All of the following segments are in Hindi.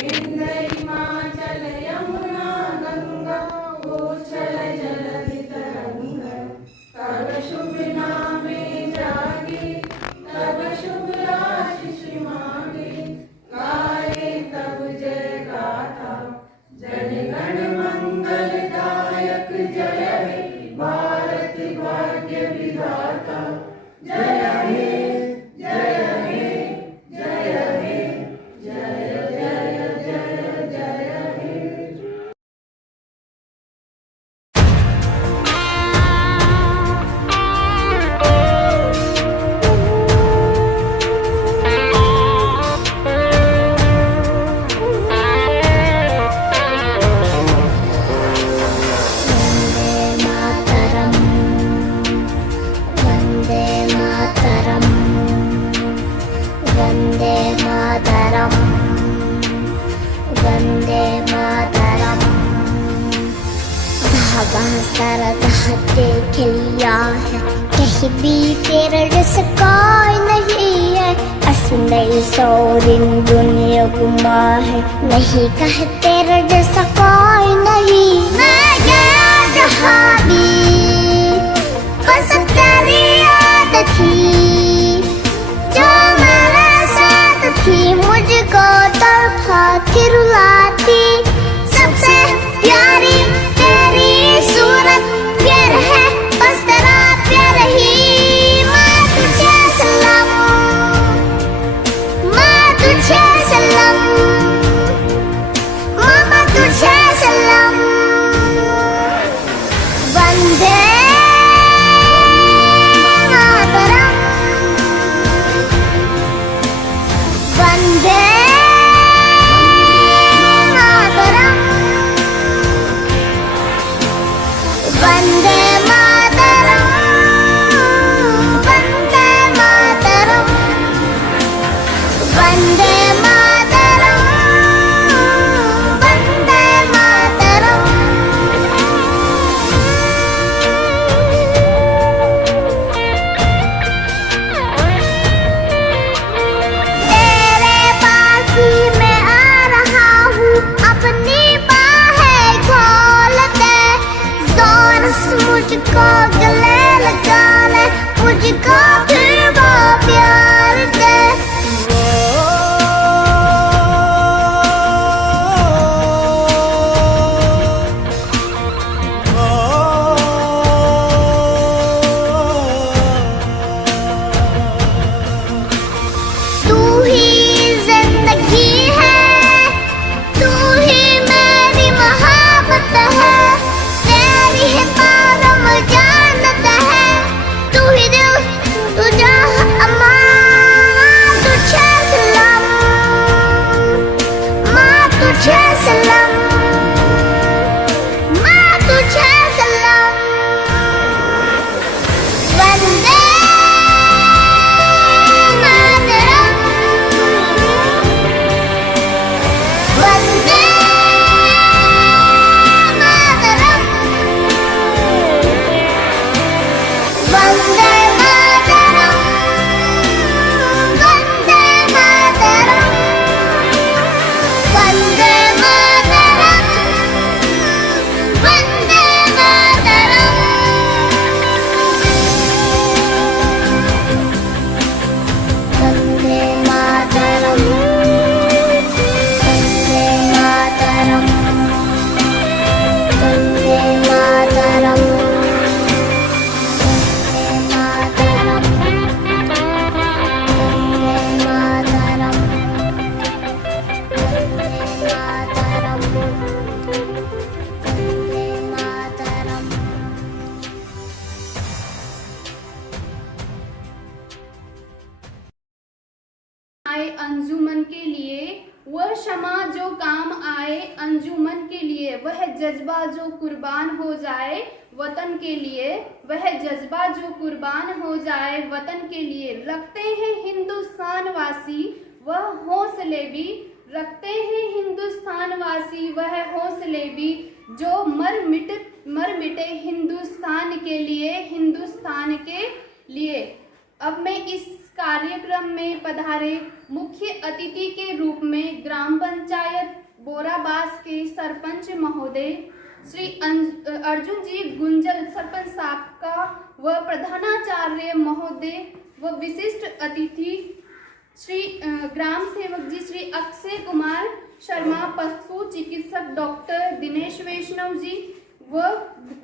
विंध्य हिमाचल यमुना गंगा उच्छल जलधि तरंग। तब शुभ नामे जागे तब शुभ आशीष मांगे। गाए तब जय गाथा जन गण मंगलदायक। जय हे भारत भाग्य विधाता। जय हे जय हे जय हे जय जय जय जय हे। सारा जहां देख लिया है, कहीं भी तेरा जैसा कोई नहीं है। असली सोरिन दुनिया गुमा है, नहीं कहे तेरा जैसा कोई नहीं। मैं गया जहां भी बस तेरी याद थी, जो मेरे साथ थी मुझको तड़पाती रुलाती। सबसे प्यारी तेरी सूरत प्यार है, बस तेरा प्यार ही। माँ तुझे सलाम, माँ तुझे सलाम, मामा तुझे सलाम। वंदे मातरम, वंदे मातरम, वंदे मातरम, वंदे मातरम, वंदे मातरम, वंदे मातरम। तेरे पास ही मैं आ रहा हूँ, अपनी बाहें खोल दे। जोर से मुझको गले लगा ले, मुझको फिर वो प्यार दे। तू ही जिंदगी है, तू ही मेरी मोहब्बत है। तेरी ही पारम जानत है, तू ही दिल तू जहाँ अमान। तुझे सलाम, माँ तुझे सलाम, माँ तुझे सलाम। वंदे मातरम, वंदे मातरम, वंदे मातरम, वंदे मातरम, वंदे मातरम, वंदे मातरम। वंदे मातरम, वंदे मातरम, वंदे मातरम, वंदे मातरम, वंदे मातरम, वंदे मातरम। आए अंजुमन के लिए वह शमा जो काम आए अंजुमन के लिए। वह जज्बा जो कुर्बान हो जाए वतन के लिए, वह जज्बा जो कुर्बान हो जाए वतन के लिए। रखते हैं हिंदुस्तान वासी वह हौसले भी, रखते हैं हिंदुस्तान वासी वह हौसले भी। जो मर मिटे हिंदुस्तान के लिए, हिंदुस्तान के लिए। अब मैं इस कार्यक्रम में पधारे मुख्य अतिथि के रूप में ग्राम पंचायत बोराबास के सरपंच महोदय श्री अर्जुन जी गुंजल सरपंच साहब का व प्रधानाचार्य महोदय व विशिष्ट अतिथि श्री ग्राम सेवक जी श्री अक्षय कुमार शर्मा, पशु चिकित्सक डॉक्टर दिनेश वैष्णव जी व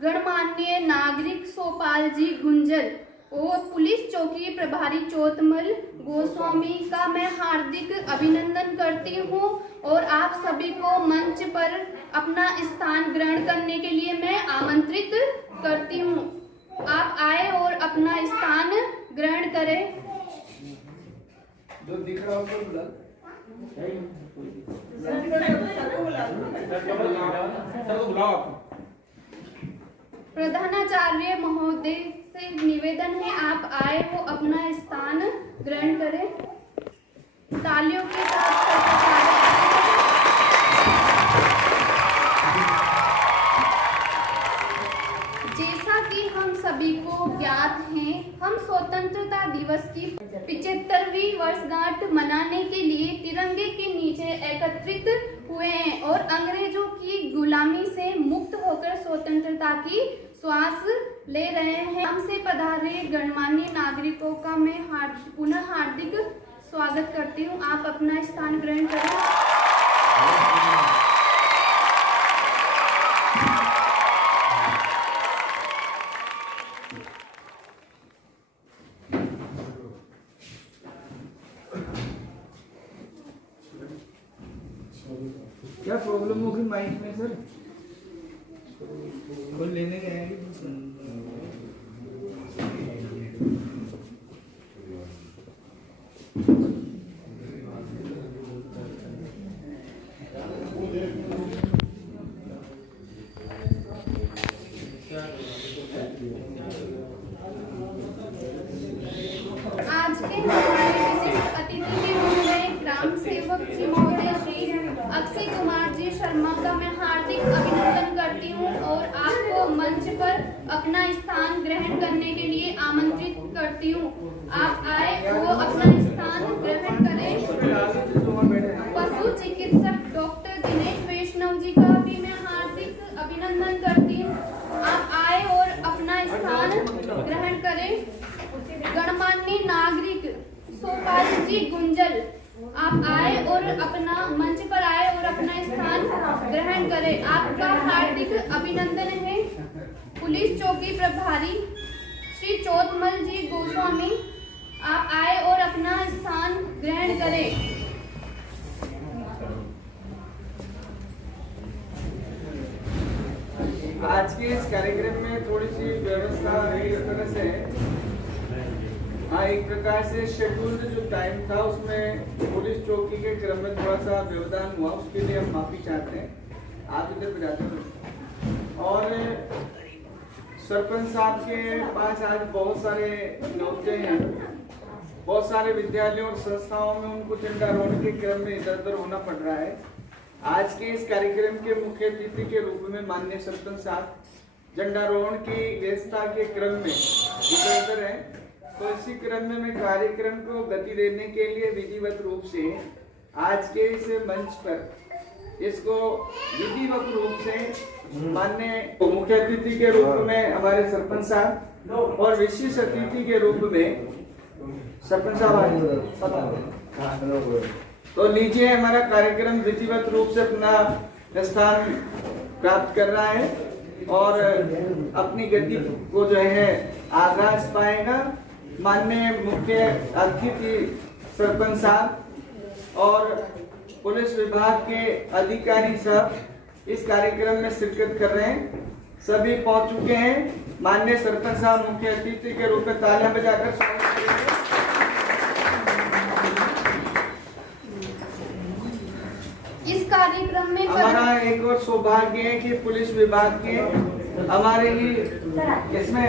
गणमान्य नागरिक सोपाल जी गुंजल और पुलिस चौकी प्रभारी चोतमल गोस्वामी का मैं हार्दिक अभिनंदन करती हूँ और आप सभी को मंच पर अपना स्थान ग्रहण करने के लिए मैं आमंत्रित करती हूँ। आप आए और अपना स्थान ग्रहण करें। जो दिख रहा है प्रधानाचार्य महोदय से निवेदन है आप आए हो अपना स्थान ग्रहण करें। तालियों के साथ जैसा कि हम सभी को ज्ञात है, हम स्वतंत्रता दिवस की 75वीं वर्षगांठ मनाने के लिए तिरंगे के नीचे एकत्रित हुए हैं और अंग्रेजों की गुलामी से मुक्त होकर स्वतंत्रता की श्वास ले रहे हैं। हमसे पधारे गणमान्य नागरिकों का मैं पुनः हार्दिक स्वागत करती हूँ। आप अपना स्थान ग्रहण करें। क्या प्रॉब्लम होगी माइक में सर? वो लेने गए हैं। आज के हमारे विशिष्ट अतिथि के रूप में ग्राम सेवक जी महोदय श्री अक्षय कुमार जी शर्मा का मैं हार्दिक अभिनंदन करती हूँ और आपको मंच पर अपना स्थान ग्रहण करने के लिए आमंत्रित करती हूँ। आप आए वो अपना स्थान ग्रहण करें। पशु चिकित्सक डॉक्टर दिनेश वैष्णव जी का भी मैं हार्दिक अभिनंदन करती हूँ। आप आए और अपना स्थान ग्रहण करें। गणमान्य नागरिक सोपाल जी गुंजल, आप आए और अपना मंच पर आए और अपना स्थान ग्रहण करें। आपका हार्दिक अभिनंदन है। पुलिस चौकी प्रभारी श्री चोतमल जी गोस्वामी, आप आए और अपना स्थान ग्रहण करें। आज के इस कार्यक्रम में थोड़ी सी व्यवस्था इस तरह से एक प्रकार से शेड्यूल्ड जो टाइम था उसमें पुलिस चौकी के क्रम में थोड़ा सा व्यवधान हुआ, उसके लिए हम माफी चाहते हैं। आप इधर जाते हैं और सरपंच साहब के पास आज बहुत सारे न्योते हैं। बहुत सारे विद्यालयों और संस्थाओं में उनको झंडारोहण के क्रम में इधर उधर होना पड़ रहा है। आज के इस कार्यक्रम के मुख्य अतिथि के रूप में माननीय सरपंच साहब झंडारोहण की व्यवस्था के क्रम में इधर उधर है, तो इसी क्रम में मैं कार्यक्रम को गति देने के लिए विधिवत रूप से आज के इस मंच पर इसको विधिवत रूप से माननीय मुख्य अतिथि के रूप में हमारे सरपंच साहब और विशेष अतिथि के रूप में सरपंच साहब, तो लीजिए हमारा कार्यक्रम विधिवत रूप से अपना स्थान प्राप्त कर रहा है और अपनी गति को जो है आगाज पाएगा। माननीय मुख्य अतिथि सरपंच साहब और पुलिस विभाग के अधिकारी सब इस कार्यक्रम में शिरकत कर रहे हैं, सभी पहुंच चुके हैं। माननीय सरपंच साहब मुख्य अतिथि के रूप में तालियां बजाकर स्वागत करेंगे। इस कार्यक्रम में हमारा एक और सौभाग्य है कि पुलिस विभाग के हमारे ही इसमें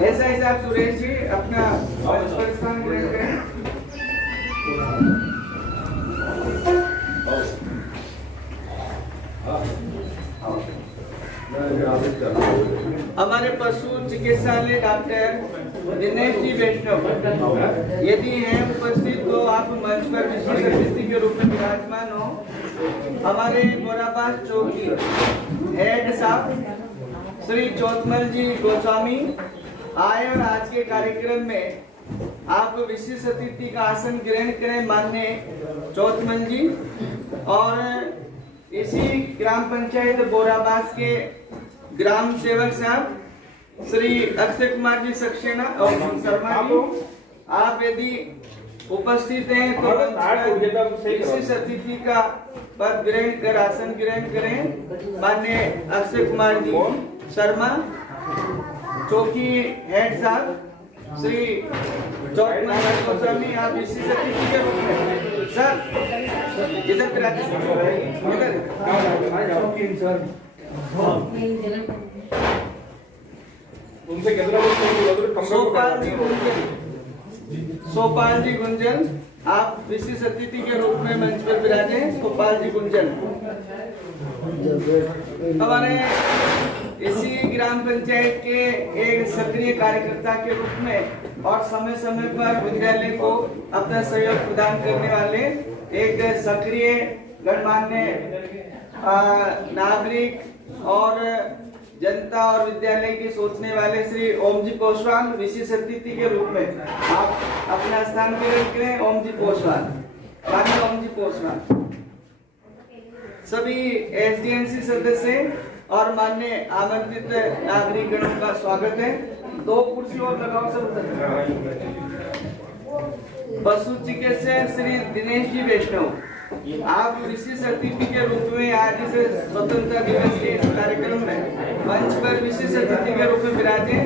ऐसा आप सुरेश जी अपना स्थान ग्रहण करें। हमारे पशु चिकित्सालय डॉक्टर दिनेश जी वैष्णव यदि हैं उपस्थित तो आप मंच पर विशेष अतिथि के रूप में विराजमान हो। हमारे मोराबाद चौकी हेड साहब श्री चौथमल जी गोस्वामी आए और आज के कार्यक्रम में आप विशेष अतिथि का आसन ग्रहण करें माननीय चौथमल जी। और इसी ग्राम पंचायत बोराबास के ग्राम सेवक साहब श्री अक्षय कुमार जी सक्सेना और शर्मा जी, आप यदि उपस्थित हैं तो विशेष अतिथि का पद ग्रहण कर आसन ग्रहण करें। माननीय अक्षय कुमार जी शर्मा चौकी हेड साहब श्री चौथमल गोस्वामी, आप विशेष अतिथि के रूप में सर इधर सोपाल जी गुंजन, आप विशेष अतिथि के रूप में मंच पर विराजे। सोपाल जी गुंजन हमारे इसी ग्राम पंचायत के एक सक्रिय कार्यकर्ता के रूप में और समय समय पर विद्यालय को अपना सहयोग प्रदान करने वाले एक सक्रिय गणमान्य नागरिक और जनता और विद्यालय की सोचने वाले श्री ओम जी पोसवाल, विशेष अतिथि के रूप में आप अपना स्थान ग्रहण करें। ओम जी पोसवाल, माननीय ओम जी पोसवाल, सभी एसडीएमसी सदस्य और माननीय आमंत्रित नागरिक गणों का स्वागत है। 2 कुर्सी और लगाओ सब। पशु चिकित्सक श्री दिनेश जी वैष्णव, आप विशेष अतिथि के रूप में आज इस स्वतंत्रता दिवस के इस कार्यक्रम में मंच पर विशेष अतिथि के रूप में विराजे।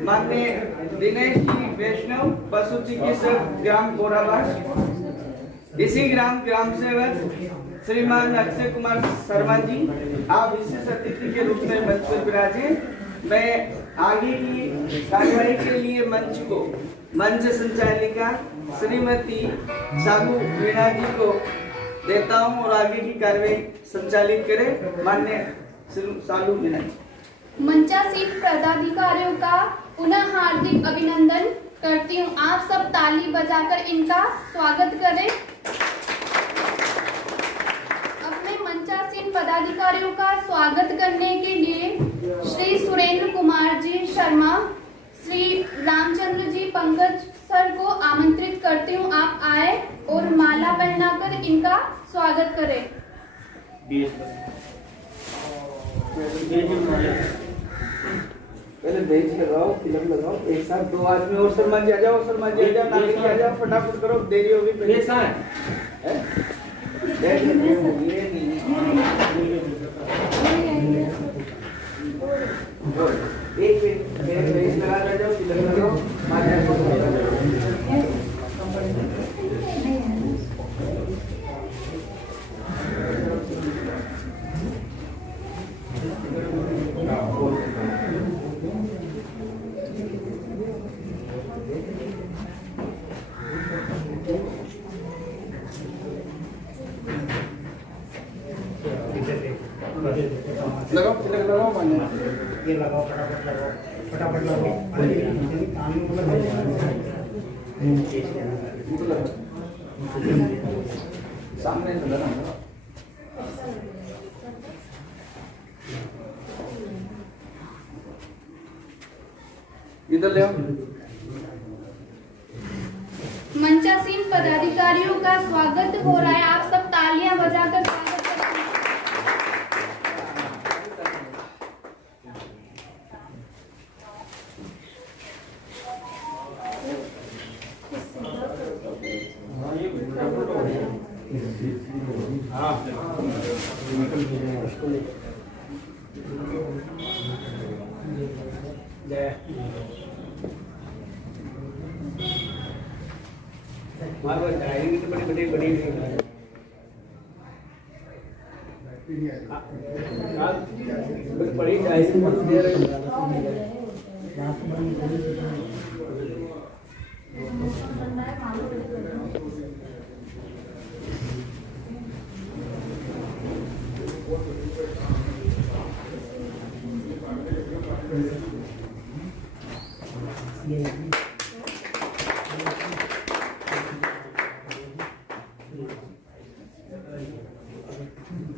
माननीय दिनेश जी वैष्णव, पशु चिकित्सक ग्राम बोराबास। इसी ग्राम सेवक श्रीमान अक्षय कुमार शर्मा जी, आप विशेष अतिथि के रूप में मंच पर विराजे। मैं आगे की कार्यवाही के लिए मंच संचालिका श्रीमती सागू वीणा जी को देता हूं और आगे की कार्यवाही संचालित करें। माननीय सागू वीणा जी। मंचासीन पदाधिकारियों का पुनः हार्दिक अभिनंदन करती हूँ। आप सब ताली बजाकर इनका स्वागत करें। अपने मंचासीन पदाधिकारियों का स्वागत करने के लिए श्री सुरेंद्र कुमार जी शर्मा, श्री रामचंद्र जी पंकज सर को आमंत्रित करती हूँ। आप आए और माला पहनाकर इनका स्वागत करें। पहले बेंच लगाओ, तिलक लगाओ, एक साथ 2 आदमी और शर्मा जी आ जाओ, शर्मा जी आ जाओ, नागरिक आ जाओ, फटाफट करो, देरी होगी। पहले एक बेंच लगा जाओ, तिलक लगाओ, लगाओ, तिलक लगाओ, मान्य ये लगाओ, फटाफट लगाओ। सामने लगा इधर ले आओ। मंचासीन पदाधिकारियों का स्वागत हो रहा है। आप सब तालियां बजाकर स्वागत करें। डायरी तो बड़ी बड़ी बड़ी डायरी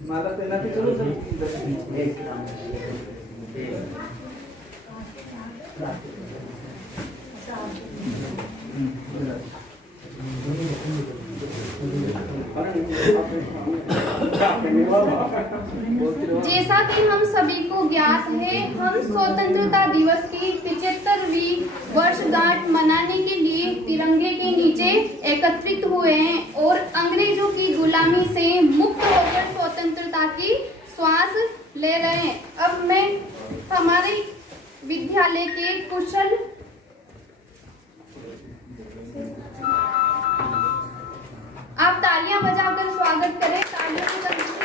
माला पहना के चलो सब जैसा कि हम सभी को ज्ञात है, हम स्वतंत्रता दिवस की 75वीं वर्षगांठ मनाने के लिए तिरंगे के नीचे एकत्रित हुए हैं और अंग्रेजों की गुलामी से मुक्त होकर स्वतंत्रता की श्वास ले रहे हैं। अब मैं हमारे विद्यालय के कुशल आप तालियां बजाकर स्वागत करें। तालियों की गंजनी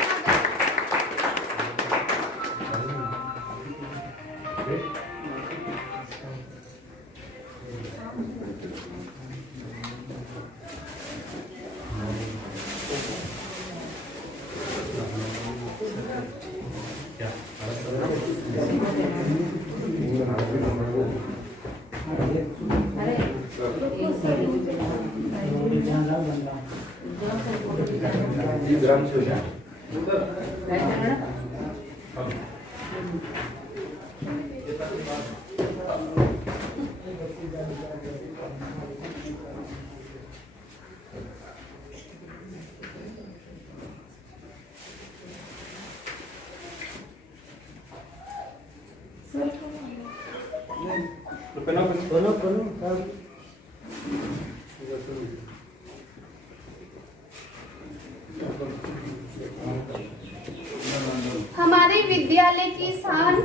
हमारे विद्यालय की शान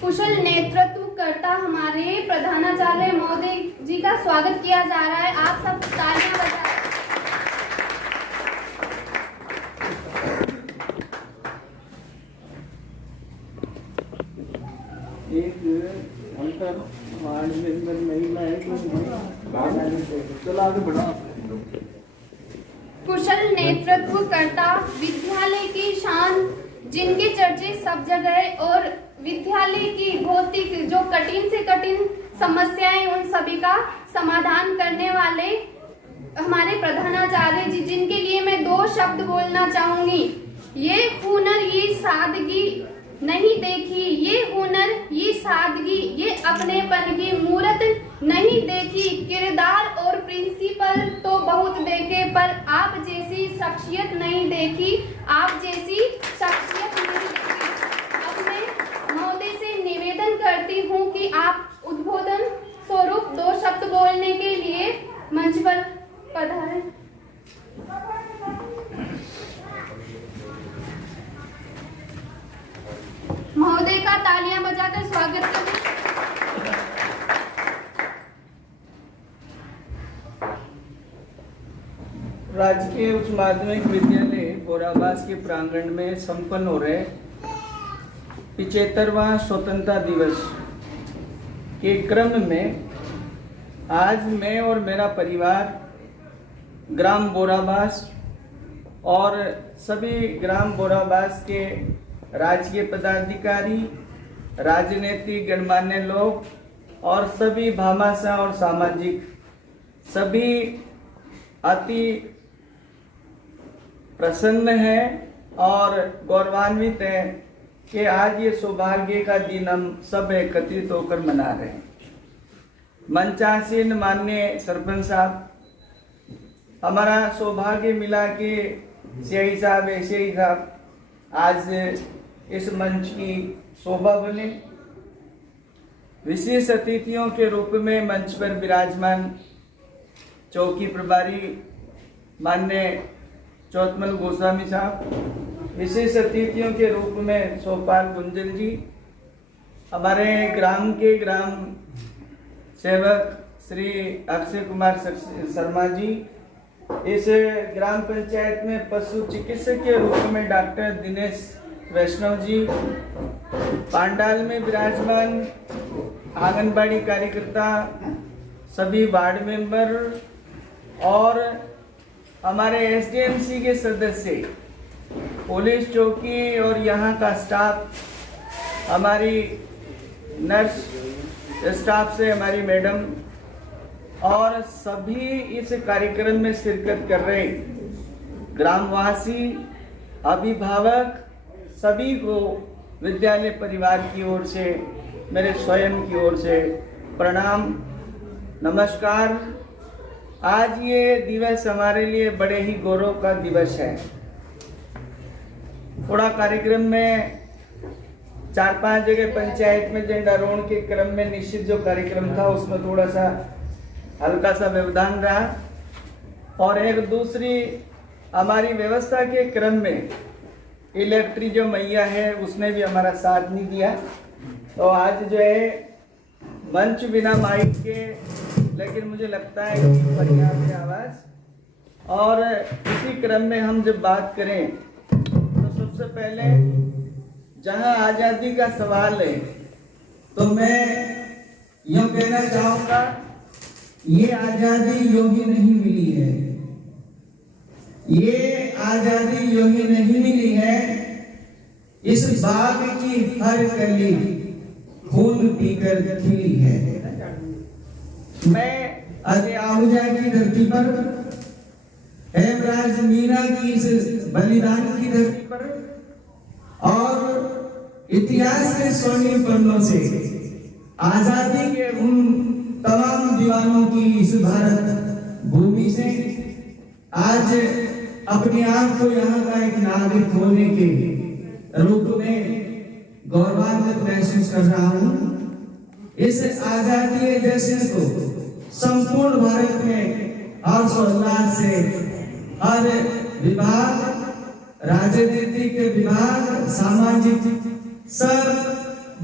कुशल नेतृत्व करता हमारे प्रधानाचार्य महोदय जी का स्वागत किया जा रहा है। आप सब तालियां बजाएं। एक अंतर वार्ड मेंबर महिला है चलो आगे बढ़ो। कुशल नेतृत्व करता विद्यालय की शान, जिनके चर्चे सब जगह और विद्यालय की भौतिक जो कठिन से कठिन समस्याएं उन सभी का समाधान करने वाले हमारे प्रधानाचार्य जी, जिनके लिए मैं 2 शब्द बोलना चाहूंगी। ये हुनर, ये सादगी नहीं देखी, ये हुनर, ये सादगी, ये अपनेपन की मूरत नहीं देखी। किरदार और प्रिंसिपल तो बहुत देखे, पर आप जैसी शख्सियत नहीं देखी, आप जैसी शख्सियत नहीं देखी। अब मैं महोदय से निवेदन करती हूँ कि आप उद्बोधन स्वरूप 2 शब्द बोलने के लिए मंच पर पधारें। महोदय का तालियां बजाकर स्वागत करें। राजकीय उच्च माध्यमिक विद्यालय बोराबास के प्रांगण में संपन्न हो रहे 75वां स्वतंत्रता दिवस के क्रम में आज मैं और मेरा परिवार ग्राम बोराबास और सभी ग्राम बोराबास के राजकीय पदाधिकारी, राजनीतिक गणमान्य लोग और सभी भामाशाह और सामाजिक सभी अति प्रसन्न हैं और गौरवान्वित हैं कि आज ये सौभाग्य का दिन हम सब एकत्रित होकर मना रहे हैं। मंचासीन माननीय सरपंच साहब, हमारा सौभाग्य मिला कि सीआई साहब, एसआई साहब आज इस मंच की शोभा बने। विशेष अतिथियों के रूप में मंच पर विराजमान चौकी प्रभारी माननीय चौथमल गोस्वामी साहब, विशेष अतिथियों के रूप में सोपाल गुंजन जी, हमारे ग्राम के ग्राम सेवक श्री अक्षय कुमार शर्मा जी, इस ग्राम पंचायत में पशु चिकित्सक के रूप में डॉक्टर दिनेश वैष्णव जी, पांडाल में विराजमान आंगनबाड़ी कार्यकर्ता, सभी वार्ड मेंबर और हमारे एसडीएमसी के सदस्य, पुलिस चौकी और यहाँ का स्टाफ, हमारी नर्स स्टाफ से हमारी मैडम और सभी इस कार्यक्रम में शिरकत कर रहे ग्रामवासी, अभिभावक सभी को विद्यालय परिवार की ओर से, मेरे स्वयं की ओर से प्रणाम, नमस्कार। आज ये दिवस हमारे लिए बड़े ही गौरव का दिवस है। थोड़ा कार्यक्रम में 4-5 जगह पंचायत में झंडारोहण के क्रम में निश्चित जो कार्यक्रम था उसमें थोड़ा सा हल्का सा व्यवधान रहा, और एक दूसरी हमारी व्यवस्था के क्रम में इलेक्ट्रिक जो मैया है उसने भी हमारा साथ नहीं दिया। तो आज जो है मंच बिना माइक के, लेकिन मुझे लगता है कि पर्याप्त आवाज। और इसी क्रम में हम जब बात करें तो सबसे पहले जहां आज़ादी का सवाल है तो मैं यूँ कहना चाहूँगा, ये आज़ादी यूँ ही नहीं मिली है, ये आज़ादी यूँ ही नहीं मिली है। इस बाग की हर कली खून पीकर खिली है। मैं अरे आहूजा की धरती पर, हेमराज मीना की इस बलिदान की धरती पर और इतिहास के स्वर्णिम पन्नों से आजादी के उन तमाम दीवानों की इस भारत भूमि से आज अपने आप को यहाँ का एक नागरिक होने के रूप में गौरवान्वित महसूस कर रहा हूँ। इस आजादी जश्न को संपूर्ण भारत में हर्षोल्लास से हर विभाग, राजनीतिक विभाग, सामाजिक सब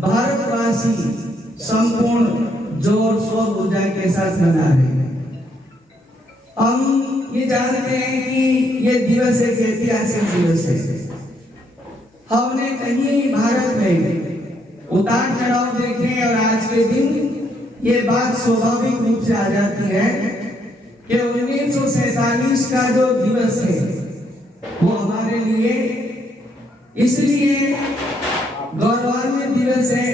भारतवासी संपूर्ण जोर शोर ऊर्जा के साथ मना रहे हैं। हम ये जानते हैं कि ये दिवस एक ऐतिहासिक दिवस है। हमने कहीं भारत में उतार चढ़ाव देखे और आज के दिन ये बात स्वाभाविक रूप से आ जाती है कि 1947 का जो दिवस है वो हमारे लिए इसलिए गौरवान्वित दिवस है,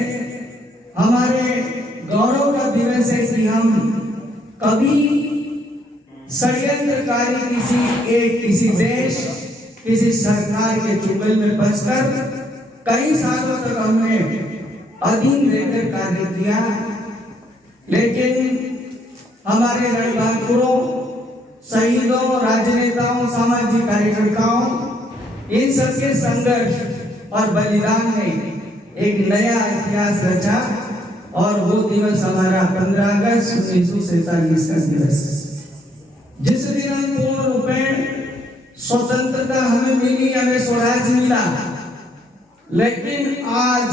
हमारे गौरव का दिवस है कि हम कभी षड्यंत्रकारी किसी देश, किसी सरकार के चुंगल में फंसकर कई सालों तक हमने अधीन रहकर कार्य किया, लेकिन हमारे रणबहादुरों, शहीदों, राजनेताओं, सामाजिक कार्यकर्ताओं, इन सबके संघर्ष और बलिदान ने एक नया इतिहास रचा और वो दिवस हमारा 15 अगस्त 1947 का दिवस, जिस दिन हम पूर्ण रूपेण स्वतंत्रता हमें मिली, हमें स्वराज मिला। लेकिन आज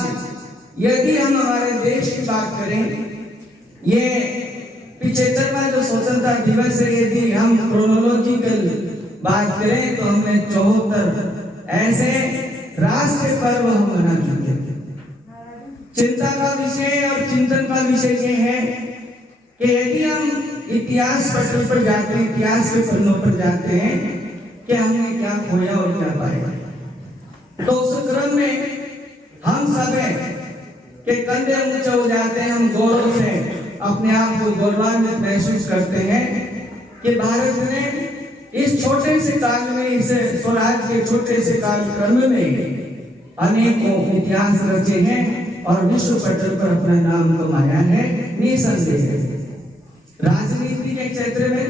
यदि हम हमारे देश की बात करें, ये 75वां जो स्वतंत्रता दिवस है, यदि हम क्रोनोलॉजिकल बात करें तो हमने 74 ऐसे राष्ट्रीय पर्व हम मना चुके हैं। चिंता का विषय और चिंतन का विषय ये है कि यदि हम इतिहास पटल पर जाते हैं, इतिहास के पन्नों पर जाते हैं कि हमने क्या खोया और क्या पाया, तो उस क्रम में हम सब के कंधे ऊंचे हो जाते हैं। हम गौरव से अपने आप को गौरवान्वित महसूस करते हैं कि भारत ने इस छोटे से काल में, इस स्वराज के छोटे से कालक्रम में अनेकों इतिहास रचे हैं और विश्व पटल पर अपना नाम कमाया है। निसंदेह राजनीति के क्षेत्र में,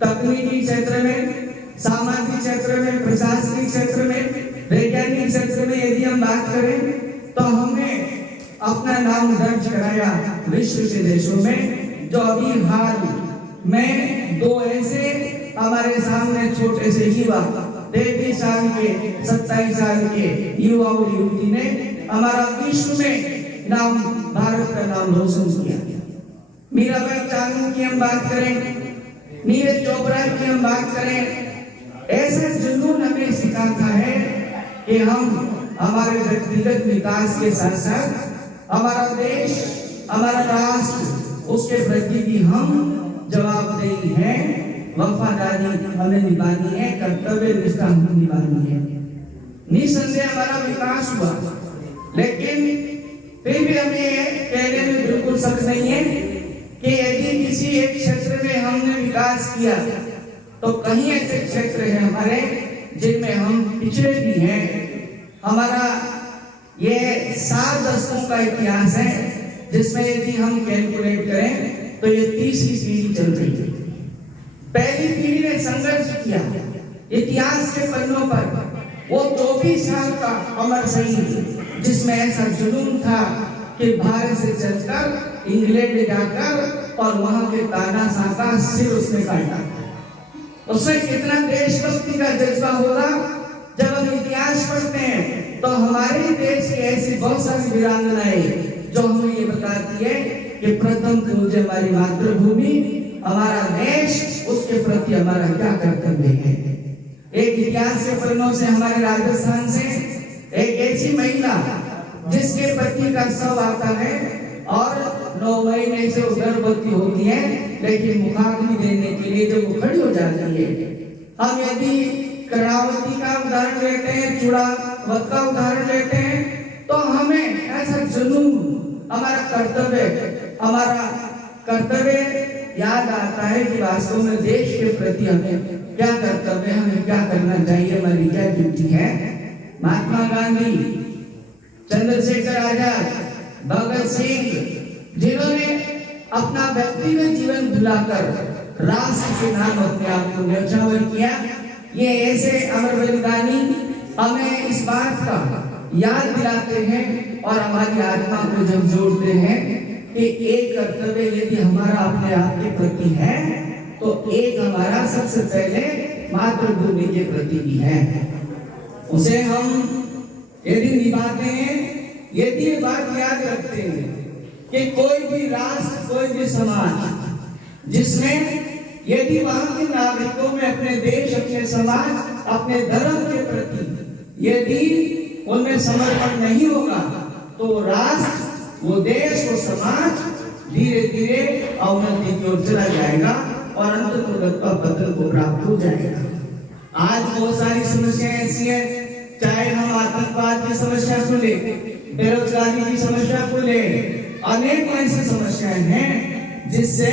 तकनीकी क्षेत्र में, सामाजिक क्षेत्र में, प्रशासनिक क्षेत्र में, वैज्ञानिक क्षेत्र में यदि हम बात करें तो हमने अपना नाम दर्ज कराया विश्व के देशों में। जो अभी हाल में 2 ऐसे हमारे सामने छोटे से युवा, 33 साल के, 27 साल के युवा और युवती ने हमारा विश्व में नाम, भारत का नाम रोशन किया। मीराबाई चानू की हम बात करें, नीरज चोपड़ा की हम बात करें, ऐसे जुनून हमें सिखाता है कि हम हमारे व्यक्तिगत विकास के साथ साथ हमारा देश, हमारा राष्ट्र, उसके प्रति भी हम जवाबदेही है, वफादारी हमें निभानी है, कर्तव्य निष्ठा हमें निभानी है। निसंदेह हमारा विकास हुआ, लेकिन फिर भी हमें कहने में बिल्कुल शक नहीं है कि यदि किसी एक क्षेत्र में हमने विकास किया तो कहीं ऐसे क्षेत्र हैं हमारे जिनमें हम पिछड़े भी हैं। हमारा ये 7 दशकों का इतिहास है, जिसमें यदि हम कैलकुलेट करें तो ये तीसरी पीढ़ी चल रही है। पहली पीढ़ी ने संघर्ष किया इतिहास के पन्नों पर, वो 24 साल का अमर शहीद, जिसमें ऐसा जुनून था कि भारत से चलकर इंग्लैंड जाकर और वहां के तानाशाह का सिर उसने काटा। उसमें कितना देशभक्ति का जज्बा होगा। जब हम इतिहास पढ़ते हैं तो हमारे देश की ऐसी बहुत सारी वीरांगनाएं जो हमें ये बताती है कि प्रथम पूज्य हमारी मातृभूमि, हमारा देश, उसके प्रति हमारा क्या कर्तव्य है। एक इतिहास के पन्नों से हमारे राजस्थान से एक ऐसी महिला जिसके पति का शव आता है और 9 महीने से गर्भवती होती है, लेकिन मुखाग्नि देने के लिए जब वो खड़ी हो जाती है, हम यदि कर्णावती का उदाहरण लेते हैं, चूड़ावत का उदाहरण लेते हैं, तो हमें ऐसा जुनून, हमारा कर्तव्य याद आता है कि वास्तव में देश के प्रति हमें क्या कर्तव्य, हमें क्या करना चाहिए, हमारी क्या ड्यूटी है। महात्मा गांधी, चंद्रशेखर आजाद, भगत सिंह, जिन्होंने अपना व्यक्तिगत जीवन भुलाकर राष्ट्र के नाम अपने आप को न्यौछावर किया, ये ऐसे अमर बलिदानी हमें इस बात का याद दिलाते हैं और हमारी आत्मा को जब जोड़ते हैं कि एक कर्तव्य यदि हमारा अपने आप के प्रति है तो एक हमारा सबसे पहले मातृभूमि के प्रति भी है। उसे हम यदि निभाते हैं, यदि ये बात याद रखते हैं कि कोई भी राष्ट्र, कोई भी समाज जिसमें यदि वहां के नागरिकों में अपने देश, अपने समाज, अपने धर्म के प्रति यदि उनमें समर्पण नहीं होगा तो वो राष्ट्र, वो देश, वो समाज धीरे धीरे अवनति की ओर चला जाएगा और अंततः पतन को प्राप्त हो जाएगा। आज बहुत सारी समस्याएं ऐसी है, चाहे हम आतंकवाद की समस्या को ले, बेरोजगारी की समस्या को ले, अनेक ऐसी समस्याएं हैं जिससे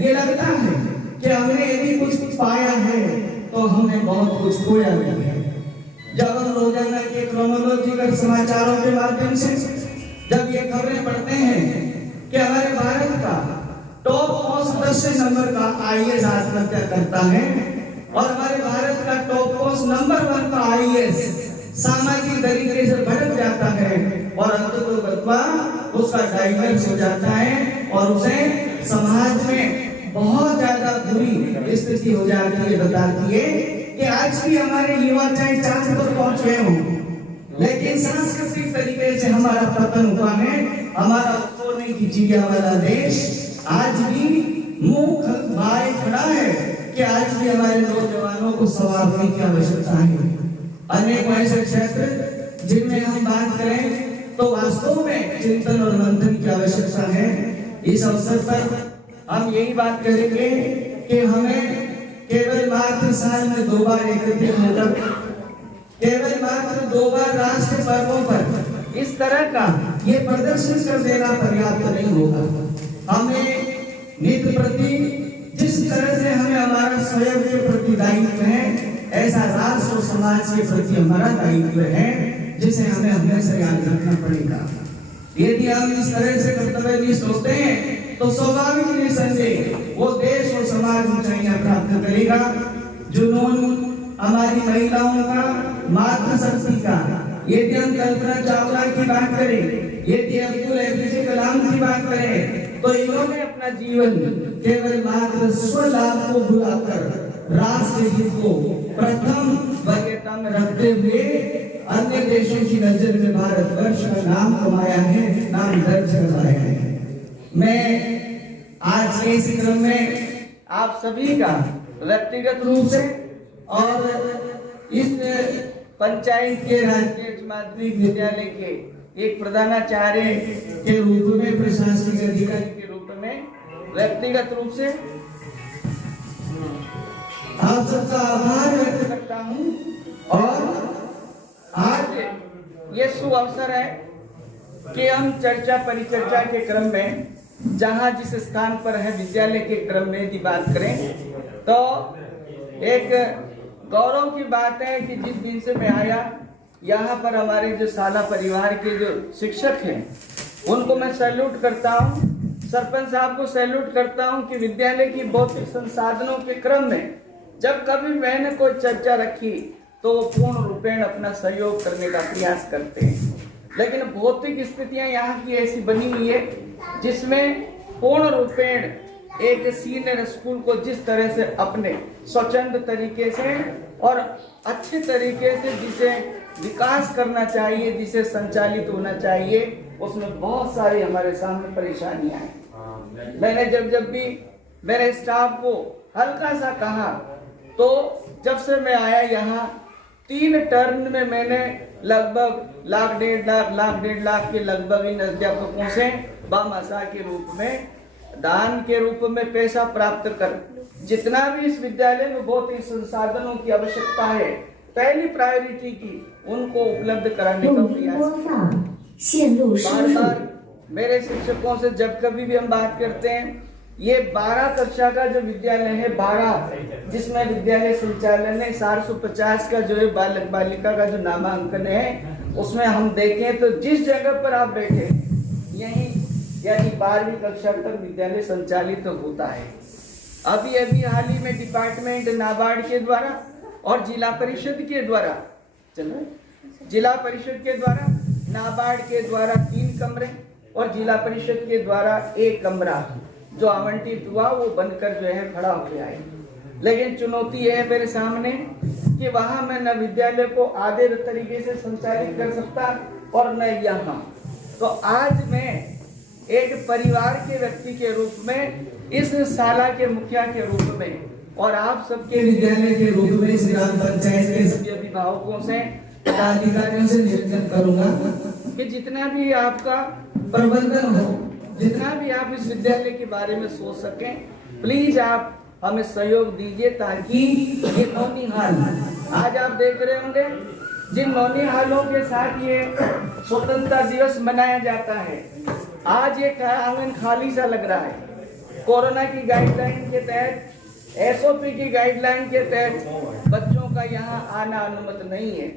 ये लगता है कि हमने यदि कुछ पाया है तो हमने बहुत कुछ खोया भी है। जब हम रोजाना के क्रोनोलॉजिकल समाचारों के माध्यम से जब ये खबरें पढ़ते हैं कि हमारे भारत का टॉप मोस्ट 10 नंबर का आईएएस आत्महत्या करता है और हमारे भारत का टॉप मोस्ट नंबर 1 का आईएएस सामाजिक तरीके से भटक जाता है और अंततः उसका डायवर्स हो जाता है और उसे समाज में बहुत ज्यादा बुरी स्थिति हो जाती है, बताती है कि आज भी हमारे युवा चाहे चांद पर पहुंच गए हों, लेकिन सांस्कृतिक तरीके से हमारा पतन हुआ है। हमारा सोने की चिड़िया वाला देश आज भी मुंह भाई खड़ा है कि आज भी हमारे नौजवानों को संवारने की आवश्यकता है। अनेक ऐसे क्षेत्र जिनमें हम बात करें तो वास्तव में चिंतन और मंथन की आवश्यकता है। इस अवसर पर हम यही बात करेंगे कि हमें केवल मात्र साल में 2 बार एकत्रित होकर, केवल मात्र 2 बार राष्ट्रीय पर्वों पर इस तरह का ये प्रदर्शन कर देना पर्याप्त नहीं होगा। हमें नित्य प्रति जिस तरह से हमें हमारा स्वयं के प्रति दायित्व है, ऐसा राष्ट्र और समाज के प्रति हमारा दायित्व है, जिसे हमें हमेशा याद रखना पड़ेगा। यदि हम इस तरह से कर्तव्यनिष्ठ होते हैं तो स्वाभाविक निसंदेह वो देश और समाज ऊंचाइयां प्राप्त करेगा। जुनून हमारी महिलाओं का, मातृशक्ति का, यदि हम कल्पना चावला की बात करें, यदि अब्दुल APJ कलाम की बात करें, तो इन्होंने अपना जीवन केवल मात्र स्वलाभ को भुलाकर राष्ट्र हित को प्रथम वरीयता में रखते हुए अन्य देशों की नजर में भारतवर्ष का नाम कमाया है, नाम दर्ज करवाया है। मैं आज के इस क्रम में आप सभी का व्यक्तिगत रूप से और इस पंचायत के राजकीय उच्च माध्यमिक विद्यालय के एक प्रधानाचार्य के रूप में, प्रशासनिक अधिकारी के रूप में व्यक्तिगत रूप से आप सबका आभार व्यक्त करता हूं। और आज ये शुभ अवसर है कि हम चर्चा परिचर्चा के क्रम में, जहां जिस स्थान पर है विद्यालय के क्रम में यदि बात करें तो एक गौरव की बात है कि जिस दिन से मैं आया यहाँ पर हमारे जो साला परिवार के जो शिक्षक हैं उनको मैं सैल्यूट करता हूँ, सरपंच साहब को सैल्यूट करता हूँ कि विद्यालय की भौतिक संसाधनों के क्रम में जब कभी मैंने कोई चर्चा रखी तो वो पूर्ण रूपेण अपना सहयोग करने का प्रयास करते हैं। लेकिन भौतिक स्थितियां यहाँ की ऐसी बनी हुई है जिसमें पूर्ण रूपेण एक सीनियर स्कूल को जिस तरह से अपने स्वच्छंद तरीके से और अच्छे तरीके से जिसे विकास करना चाहिए, जिसे संचालित होना चाहिए, उसमें बहुत सारी हमारे सामने परेशानियां हैं। मैंने जब भी मेरे स्टाफ को हल्का सा कहा तो जब से मैं आया यहाँ 3 टर्न में मैंने लगभग लाख डेढ़ लाख के लगभग इन अध्यापकों से बामासा के रूप में दान के रूप में पैसा प्राप्त कर जितना भी इस विद्यालय में भौतिक संसाधनों की आवश्यकता है पहली प्रायोरिटी की उनको उपलब्ध कराने का प्रयास। बार बार मेरे शिक्षकों से जब कभी भी हम बात करते हैं, ये 12 कक्षा का जो विद्यालय है 12 जिसमें विद्यालय संचालन है 450 का जो है बालक बालिका का जो नामांकन है उसमें हम देखें तो जिस जगह पर आप बैठे यही यानी 12वीं कक्षा तक विद्यालय संचालित होता है। अभी हाल ही में डिपार्टमेंट नाबार्ड के द्वारा और जिला परिषद के द्वारा जिला परिषद के द्वारा नाबार्ड के द्वारा 3 कमरे और जिला परिषद के द्वारा 1 कमरा जो आवंटित हुआ वो बनकर जो है खड़ा हो गया है। लेकिन चुनौती है मेरे सामने कि वहां मैं न विद्यालय को आधे तरीके से संचालित कर सकता और न यहाँ। तो आज मैं एक परिवार के व्यक्ति के रूप में इस शाला के मुखिया के रूप में और आप सबके विद्यालय के रूप में ग्राम पंचायत के सभी अभिभावकों से पदाधिकारियों से निवेदन करूंगा कि जितना भी आपका प्रबंधन हो, जितना भी आप इस विद्यालय के बारे में सोच सकें, प्लीज आप हमें सहयोग दीजिए ताकि ये नौनिहाल आज आप देख रहे होंगे जिन नौनिहालों के साथ ये स्वतंत्रता दिवस मनाया जाता है, आज ये आंगन खाली सा लग रहा है। कोरोना की गाइडलाइन के तहत, एसओपी की गाइडलाइन के तहत बच्चों का यहाँ आना अनुमत नहीं है।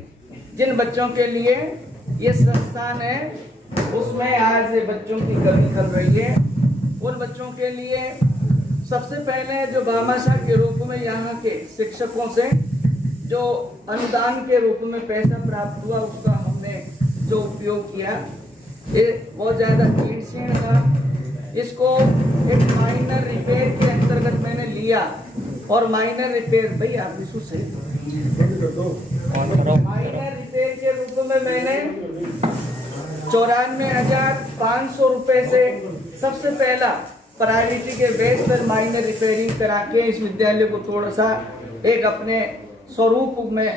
जिन बच्चों के लिए ये संस्थान है उसमें आज बच्चों की कमी चल रही है। उन बच्चों के लिए सबसे पहले जो भामाशाह के रूप में यहाँ के शिक्षकों से जो अनुदान के रूप में पैसा प्राप्त हुआ उसका हमने जो उपयोग किया ये बहुत ज़्यादा कीर्षण था। इसको एक माइनर रिपेयर के अंतर्गत मैंने लिया और माइनर रिपेयर भाई आप इसको सही माइनर रिपेयर के रूप में मैंने 94,500 रुपए से सबसे पहला प्रायोरिटी के बेस पर माइनर रिपेयरिंग करा के इस विद्यालय को थोड़ा सा एक अपने स्वरूप में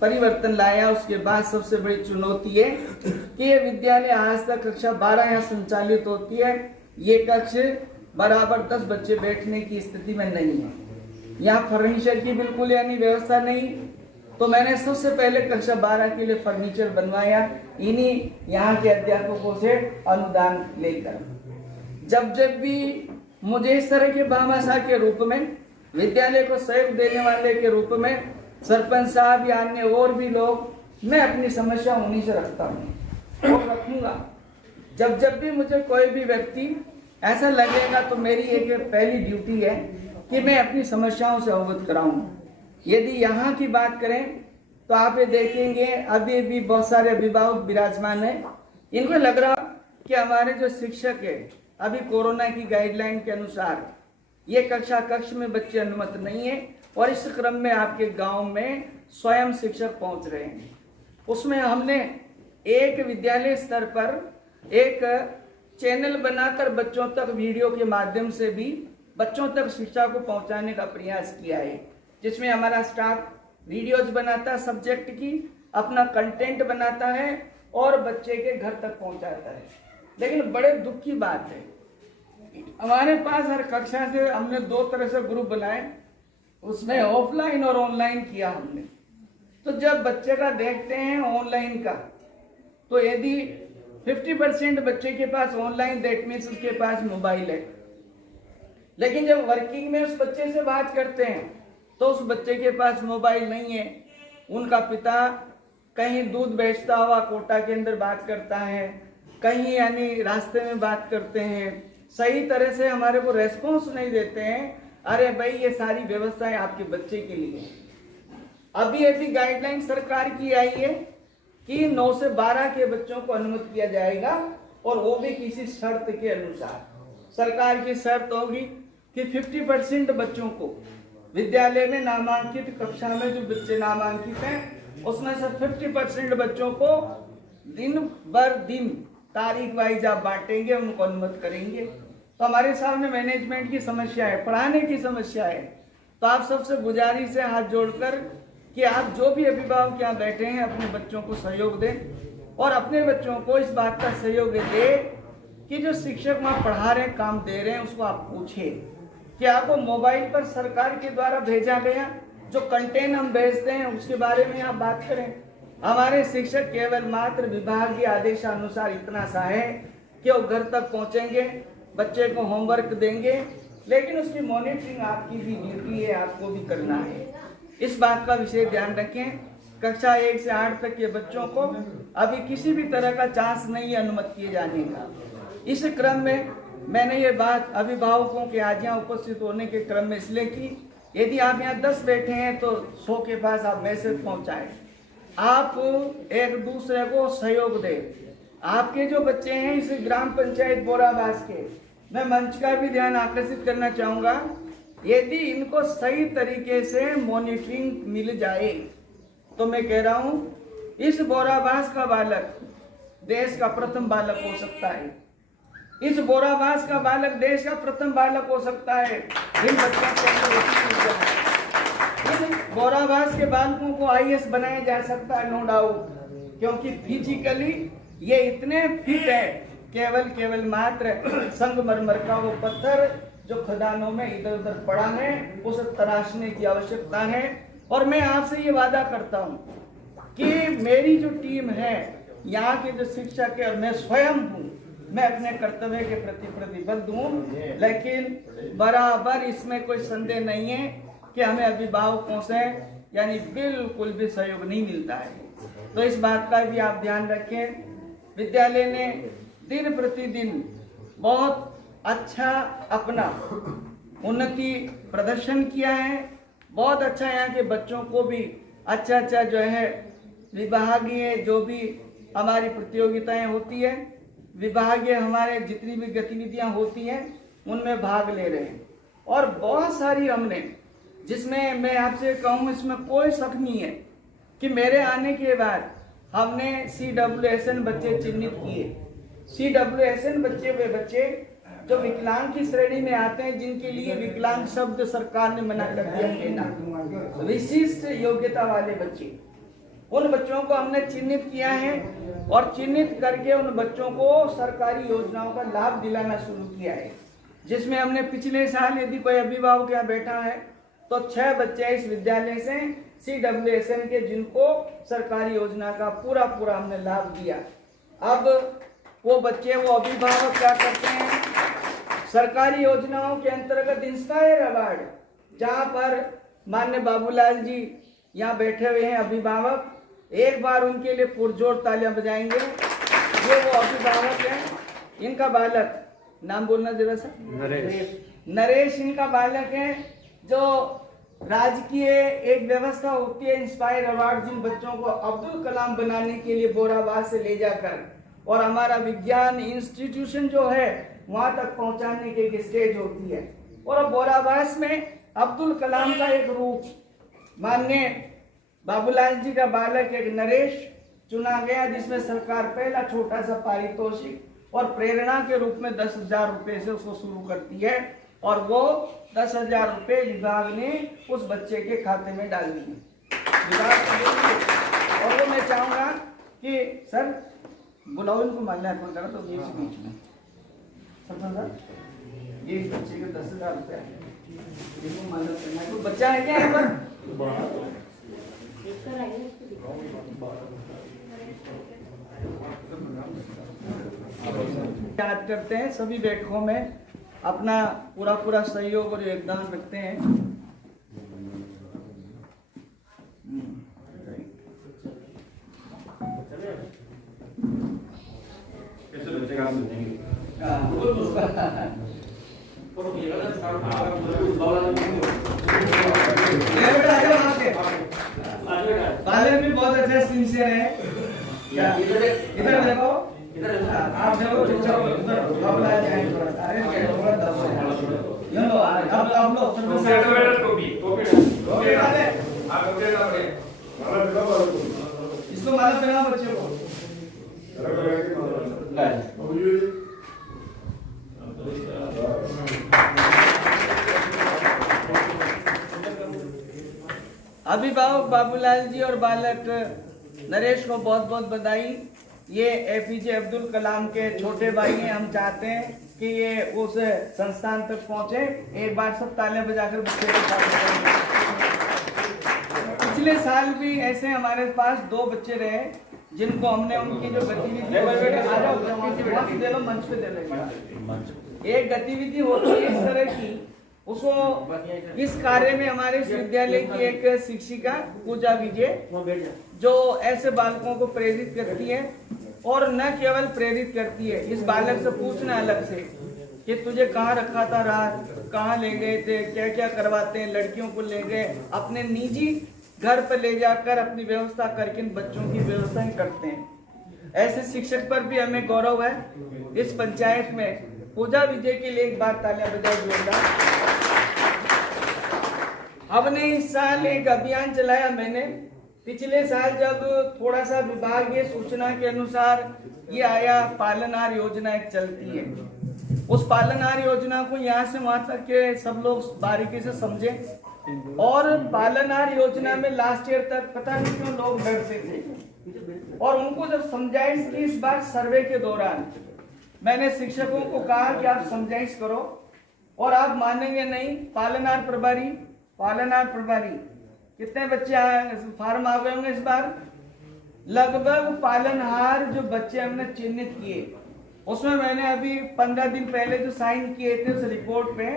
परिवर्तन लाया। उसके बाद सबसे बड़ी चुनौती है कि ये विद्यालय आज तक कक्षा 12 यहाँ संचालित होती है, ये कक्ष बराबर 10 बच्चे बैठने की स्थिति में नहीं है। यहाँ फर्नीचर की बिल्कुल यानी व्यवस्था नहीं। तो मैंने सबसे पहले कक्षा 12 के लिए फर्नीचर बनवाया इन्हीं यहाँ के अध्यापकों से अनुदान लेकर। जब भी मुझे इस तरह के भामाशाह के रूप में विद्यालय को सहयोग देने वाले के रूप में सरपंच साहब या अन्य और भी लोग, मैं अपनी समस्या उन्हीं से रखता हूँ और रखूंगा। जब भी मुझे कोई भी व्यक्ति ऐसा लगेगा तो मेरी एक पहली ड्यूटी है कि मैं अपनी समस्याओं से अवगत कराऊं। यदि यहाँ की बात करें तो आप ये देखेंगे अभी भी बहुत सारे अभिभावक विराजमान हैं। इनको लग रहा कि हमारे जो शिक्षक है अभी कोरोना की गाइडलाइन के अनुसार ये कक्ष में बच्चे अनुमत नहीं है और इस क्रम में आपके गांव में स्वयं शिक्षक पहुंच रहे हैं। उसमें हमने एक विद्यालय स्तर पर एक चैनल बनाकर बच्चों तक वीडियो के माध्यम से भी बच्चों तक शिक्षा को पहुंचाने का प्रयास किया है, जिसमें हमारा स्टाफ वीडियोज बनाता है, सब्जेक्ट की अपना कंटेंट बनाता है और बच्चे के घर तक पहुंचाता है। लेकिन बड़े दुख की बात है हमारे पास हर कक्षा से हमने 2 तरह से ग्रुप बनाए, उसमें ऑफलाइन और ऑनलाइन किया हमने। तो जब बच्चे का देखते हैं ऑनलाइन का तो यदि 50% बच्चे के पास ऑनलाइन दैट मीन्स उसके पास मोबाइल है, लेकिन जब वर्किंग में उस बच्चे से बात करते हैं तो उस बच्चे के पास मोबाइल नहीं है। उनका पिता कहीं दूध बेचता हुआ कोटा के अंदर बात करता है, कहीं यानी रास्ते में बात करते हैं, सही तरह से हमारे को रेस्पॉन्स नहीं देते हैं। अरे भाई ये सारी व्यवस्थाएं आपके बच्चे के लिए। अभी गाइडलाइन सरकार की आई है कि 9 से 12 के बच्चों को अनुमति किया जाएगा और वो भी किसी शर्त के अनुसार। सरकार की शर्त होगी कि 50% बच्चों को विद्यालय में नामांकित कक्षा में जो बच्चे नामांकित हैं उसमें से 50% बच्चों को दिन भर दिन तारीख वाइज आप बांटेंगे, उनको अनुमति करेंगे। तो हमारे सामने मैनेजमेंट की समस्या है, पढ़ाने की समस्या है। तो आप सबसे गुजारिश है हाथ जोड़कर कि आप जो भी अभिभावक यहाँ बैठे हैं अपने बच्चों को सहयोग दें और अपने बच्चों को इस बात का सहयोग दें कि जो शिक्षक वहाँ पढ़ा रहे हैं, काम दे रहे हैं, उसको आप पूछें कि आपको मोबाइल पर सरकार के द्वारा भेजा गया जो कंटेंट हम भेजते हैं उसके बारे में आप बात करें। हमारे शिक्षक केवल मात्र विभागीय आदेशानुसार इतना सा है कि वो घर तक पहुंचेंगे, बच्चे को होमवर्क देंगे, लेकिन उसकी मॉनिटरिंग आपकी भी ड्यूटी है, आपको भी करना है। इस बात का विशेष ध्यान रखें। कक्षा 1 से 8 तक के बच्चों को अभी किसी भी तरह का चांस नहीं है अनुमति किए जाने का। इस क्रम में मैंने ये बात अभिभावकों के आज यहाँ उपस्थित होने के क्रम में इसलिए की, यदि आप यहाँ 10 बैठे हैं तो 100 के पास आप मैसेज पहुँचाएं, आप एक दूसरे को सहयोग दें। आपके जो बच्चे हैं इस ग्राम पंचायत बोराबास के, मैं मंच का भी ध्यान आकर्षित करना चाहूँगा, यदि इनको सही तरीके से मॉनिटरिंग मिल जाए तो मैं कह रहा हूँ इस बोराबास का बालक देश का प्रथम बालक हो सकता है। इस बोराबास का बालक देश का प्रथम बालक हो सकता है। इन बच्चों को इन बोराबास के बालकों को IAS बनाया जा सकता है, नो डाउट, क्योंकि फिजिकली ये इतने फिट है। केवल मात्र संगमरमर का वो पत्थर जो खदानों में इधर उधर पड़ा है उसे तराशने की आवश्यकता है। और मैं आपसे ये वादा करता हूँ कि मेरी जो टीम है, यहाँ के जो शिक्षक है और मैं स्वयं हूँ, मैं अपने कर्तव्य के प्रति प्रतिबद्ध हूँ, लेकिन बराबर इसमें कोई संदेह नहीं है कि हमें अभिभावकों से यानी बिल्कुल भी सहयोग नहीं मिलता है। तो इस बात का भी आप ध्यान रखें। विद्यालय ने दिन प्रतिदिन बहुत अच्छा अपना उन्नति प्रदर्शन किया है, बहुत अच्छा यहाँ के बच्चों को भी अच्छा जो है विभागीय जो भी हमारी प्रतियोगिताएं होती है, विभागीय हमारे जितनी भी गतिविधियां होती हैं उनमें भाग ले रहे हैं। और बहुत सारी हमने, जिसमें मैं आपसे कहूँ इसमें कोई शक नहीं है कि मेरे आने के बाद हमने CWSN बच्चे चिन्हित किए। CWSN बच्चे वे बच्चे जो विकलांग की श्रेणी में आते हैं, जिनके लिए विकलांग शब्द सरकार ने मना कर दिया लेना, विशिष्ट योग्यता वाले बच्चे, उन बच्चों को हमने चिन्हित किया है और चिन्हित करके उन बच्चों को सरकारी योजनाओं का लाभ दिलाना शुरू किया है। जिसमें हमने पिछले साल, यदि कोई अभिभावक यहाँ बैठा है तो 6 बच्चे इस विद्यालय से CWSN के, जिनको सरकारी योजना का पूरा हमने लाभ दिया। अब वो बच्चे, वो अभिभावक क्या करते हैं, सरकारी योजनाओं के अंतर्गत इंस्पायर अवार्ड, जहाँ पर माननीय बाबूलाल जी यहाँ बैठे हुए हैं अभिभावक, एक बार उनके लिए पुरजोर तालियां बजाएंगे। ये वो अभिभावक हैं, इनका बालक, नाम बोलना जरा सा, नरेश इनका बालक है, जो राजकीय एक व्यवस्था होती है इंस्पायर अवार्ड, जिन बच्चों को अब्दुल कलाम बनाने के लिए बोराबास से ले जाकर और हमारा विज्ञान इंस्टीट्यूशन जो है वहां तक पहुंचाने की एक स्टेज होती है। और बोराबास में अब्दुल कलाम का एक रूप माननीय बाबूलाल जी का बालक एक नरेश चुना गया, जिसमें सरकार पहला छोटा सा पारितोषिक और प्रेरणा के रूप में 10,000 रुपए से उसको शुरू करती है, और वो 10,000 रुपए विभाग ने उस बच्चे के खाते में डाल दिए और वो मैं चाहूंगा कि सर बुलाओ इनको, माल्यार्पण करा तो बीच में ये इस बच्चे के 10,000 रुपए तो बच्चा है क्या यहाँ पर? याद करते हैं, सभी बैठकों में अपना पूरा सहयोग और योगदान रखते हैं। बालक भी बहुत अच्छा सिंसियर है। इधर देखो, आप देखो, उधर बाबूलाल जाए थोड़ा सा, अरे थोड़ा दबो ये लो, अब लो टोपी डाले, इसको माला पहनाओ बच्चे को। अभिभावक बाबूलाल जी और बालक नरेश को बहुत बहुत बधाई। ये एपीजे अब्दुल कलाम के छोटे भाई हैं। हम चाहते हैं कि ये उस संस्थान तक पहुंचे। एक बार सब तालियां बजाकर बच्चे के साथ। पिछले साल भी ऐसे हमारे पास 2 बच्चे रहे जिनको हमने उनकी जो गतिविधि दे लो, मंच पे दे लो। एक गतिविधि होती है इस तरह की, उसको इस कार्य में हमारे इस विद्यालय की एक शिक्षिका पूजा विजय जो ऐसे बालकों को प्रेरित करती है, और न केवल प्रेरित करती है, इस बालक से पूछना अलग से कि तुझे कहाँ रखा था रात, कहाँ ले गए थे, क्या क्या करवाते हैं, लड़कियों को ले गए, अपने निजी घर पर ले जाकर अपनी व्यवस्था करके इन बच्चों की व्यवस्था ही करते हैं। ऐसे शिक्षक पर भी हमें गौरव है। इस पंचायत में पूजा विजय के लिए एक बार तालियां बजाई जोरदार। हमने इस साल एक अभियान चलाया। मैंने पिछले साल जब थोड़ा सा विभागीय सूचना के अनुसार ये आया, पालनहार योजना एक चलती है, उस पालनहार योजना को यहाँ से वहां तक के सब लोग बारीकी से समझे। और पालनहार योजना में लास्ट ईयर तक पता नहीं क्यों लोग डरते थे, और उनको जब समझाइश की इस बार सर्वे के दौरान, मैंने शिक्षकों को कहा कि आप समझाइश करो, और आप मानेंगे नहीं, पालनहार प्रभारी कितने बच्चे फार्म आ गए होंगे इस बार। लगभग पालनहार जो बच्चे हमने चिन्हित किए, उसमें मैंने अभी 15 दिन पहले जो साइन किए थे उस रिपोर्ट पे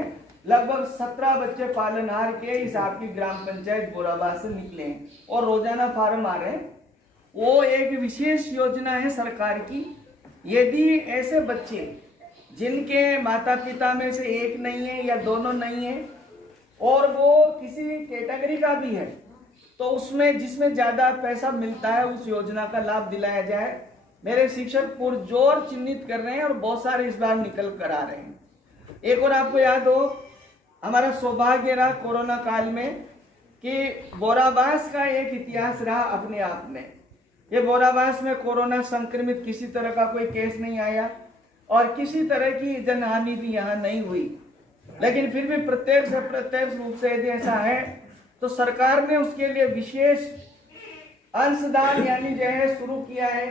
लगभग 17 बच्चे पालनहार के इस आपकी ग्राम पंचायत बोराबाद से निकले हैं, और रोजाना फार्म आ रहे हैं। वो एक विशेष योजना है सरकार की। यदि ऐसे बच्चे जिनके माता पिता में से एक नहीं है या दोनों नहीं है, और वो किसी कैटेगरी का भी है, तो उसमें जिसमें ज्यादा पैसा मिलता है उस योजना का लाभ दिलाया जाए। मेरे शिक्षक पुरजोर चिन्हित कर रहे हैं, और बहुत सारे इस बार निकल कर आ रहे हैं। एक और आपको याद हो, हमारा सौभाग्य रहा कोरोना काल में कि बोराबास का एक इतिहास रहा अपने आप में। ये बोराबास में कोरोना संक्रमित किसी तरह का कोई केस नहीं आया, और किसी तरह की जनहानि भी यहाँ नहीं हुई। लेकिन फिर भी प्रत्यक्ष अप्रत्यक्ष रूप से यदि ऐसा है तो सरकार ने उसके लिए विशेष अंशदान यानी जो है शुरू किया है,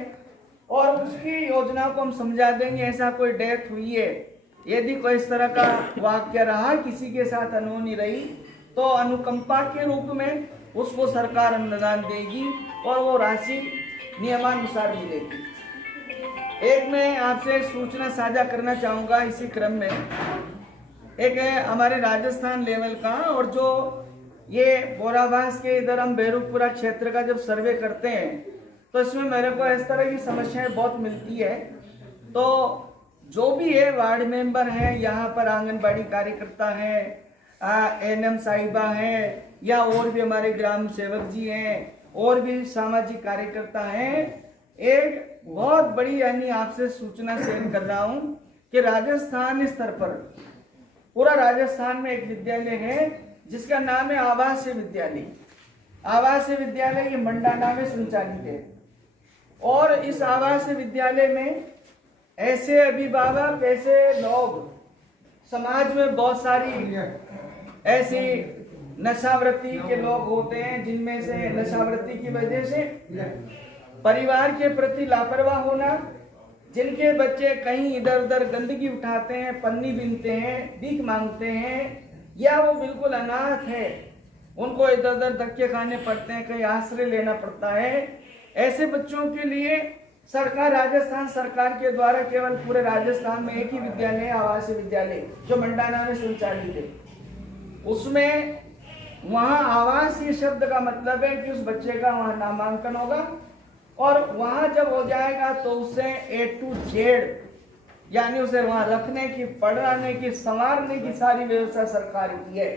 और उसकी योजना को हम समझा देंगे। ऐसा कोई डेथ हुई है, यदि कोई इस तरह का वाक्य रहा, किसी के साथ अनहोनी रही, तो अनुकंपा के रूप में उसको सरकार अनुदान देगी, और वो राशि नियमानुसार मिलेगी। एक मैं आपसे सूचना साझा करना चाहूँगा इसी क्रम में। एक है हमारे राजस्थान लेवल का, और जो ये बोराबास के इधर हम बेरुपुरा क्षेत्र का जब सर्वे करते हैं तो इसमें मेरे को इस तरह की समस्याएं बहुत मिलती है। तो जो भी है, वार्ड मेंबर है, यहाँ पर आंगनबाड़ी कार्यकर्ता है, एनएम साहिबा है, या और भी हमारे ग्राम सेवक जी हैं, और भी सामाजिक कार्यकर्ता हैं। एक बहुत बड़ी यानी आपसे सूचना शेयर कर रहा हूँ कि राजस्थान स्तर पर, पूरा राजस्थान में एक विद्यालय है जिसका नाम है आवासीय विद्यालय। आवासीय विद्यालय ये मंडाना में संचालित है, और इस आवासीय विद्यालय में ऐसे अभिभावक, ऐसे लोग, समाज में बहुत सारी ऐसी नशावृत्ति के लोग होते हैं जिनमें से नशावृत्ति की वजह से परिवार के प्रति लापरवाह होना, जिनके बच्चे कहीं इधर उधर गंदगी उठाते हैं, पन्नी बीनते हैं, भीख मांगते हैं, या वो बिल्कुल अनाथ है, उनको इधर उधर धक्के खाने पड़ते हैं, कहीं आश्रय लेना पड़ता है। ऐसे बच्चों के लिए सरकार, राजस्थान सरकार के द्वारा केवल पूरे राजस्थान में एक ही विद्यालय है, आवासीय विद्यालय, जो मंडाना में संचालित है। उसमें वहाँ आवासीय शब्द का मतलब है कि उस बच्चे का वहाँ नामांकन होगा, और वहाँ जब हो जाएगा तो उससे A to Z यानी उसे वहां रखने की, पढ़ाने की, संवारने की सारी व्यवस्था सरकार की है।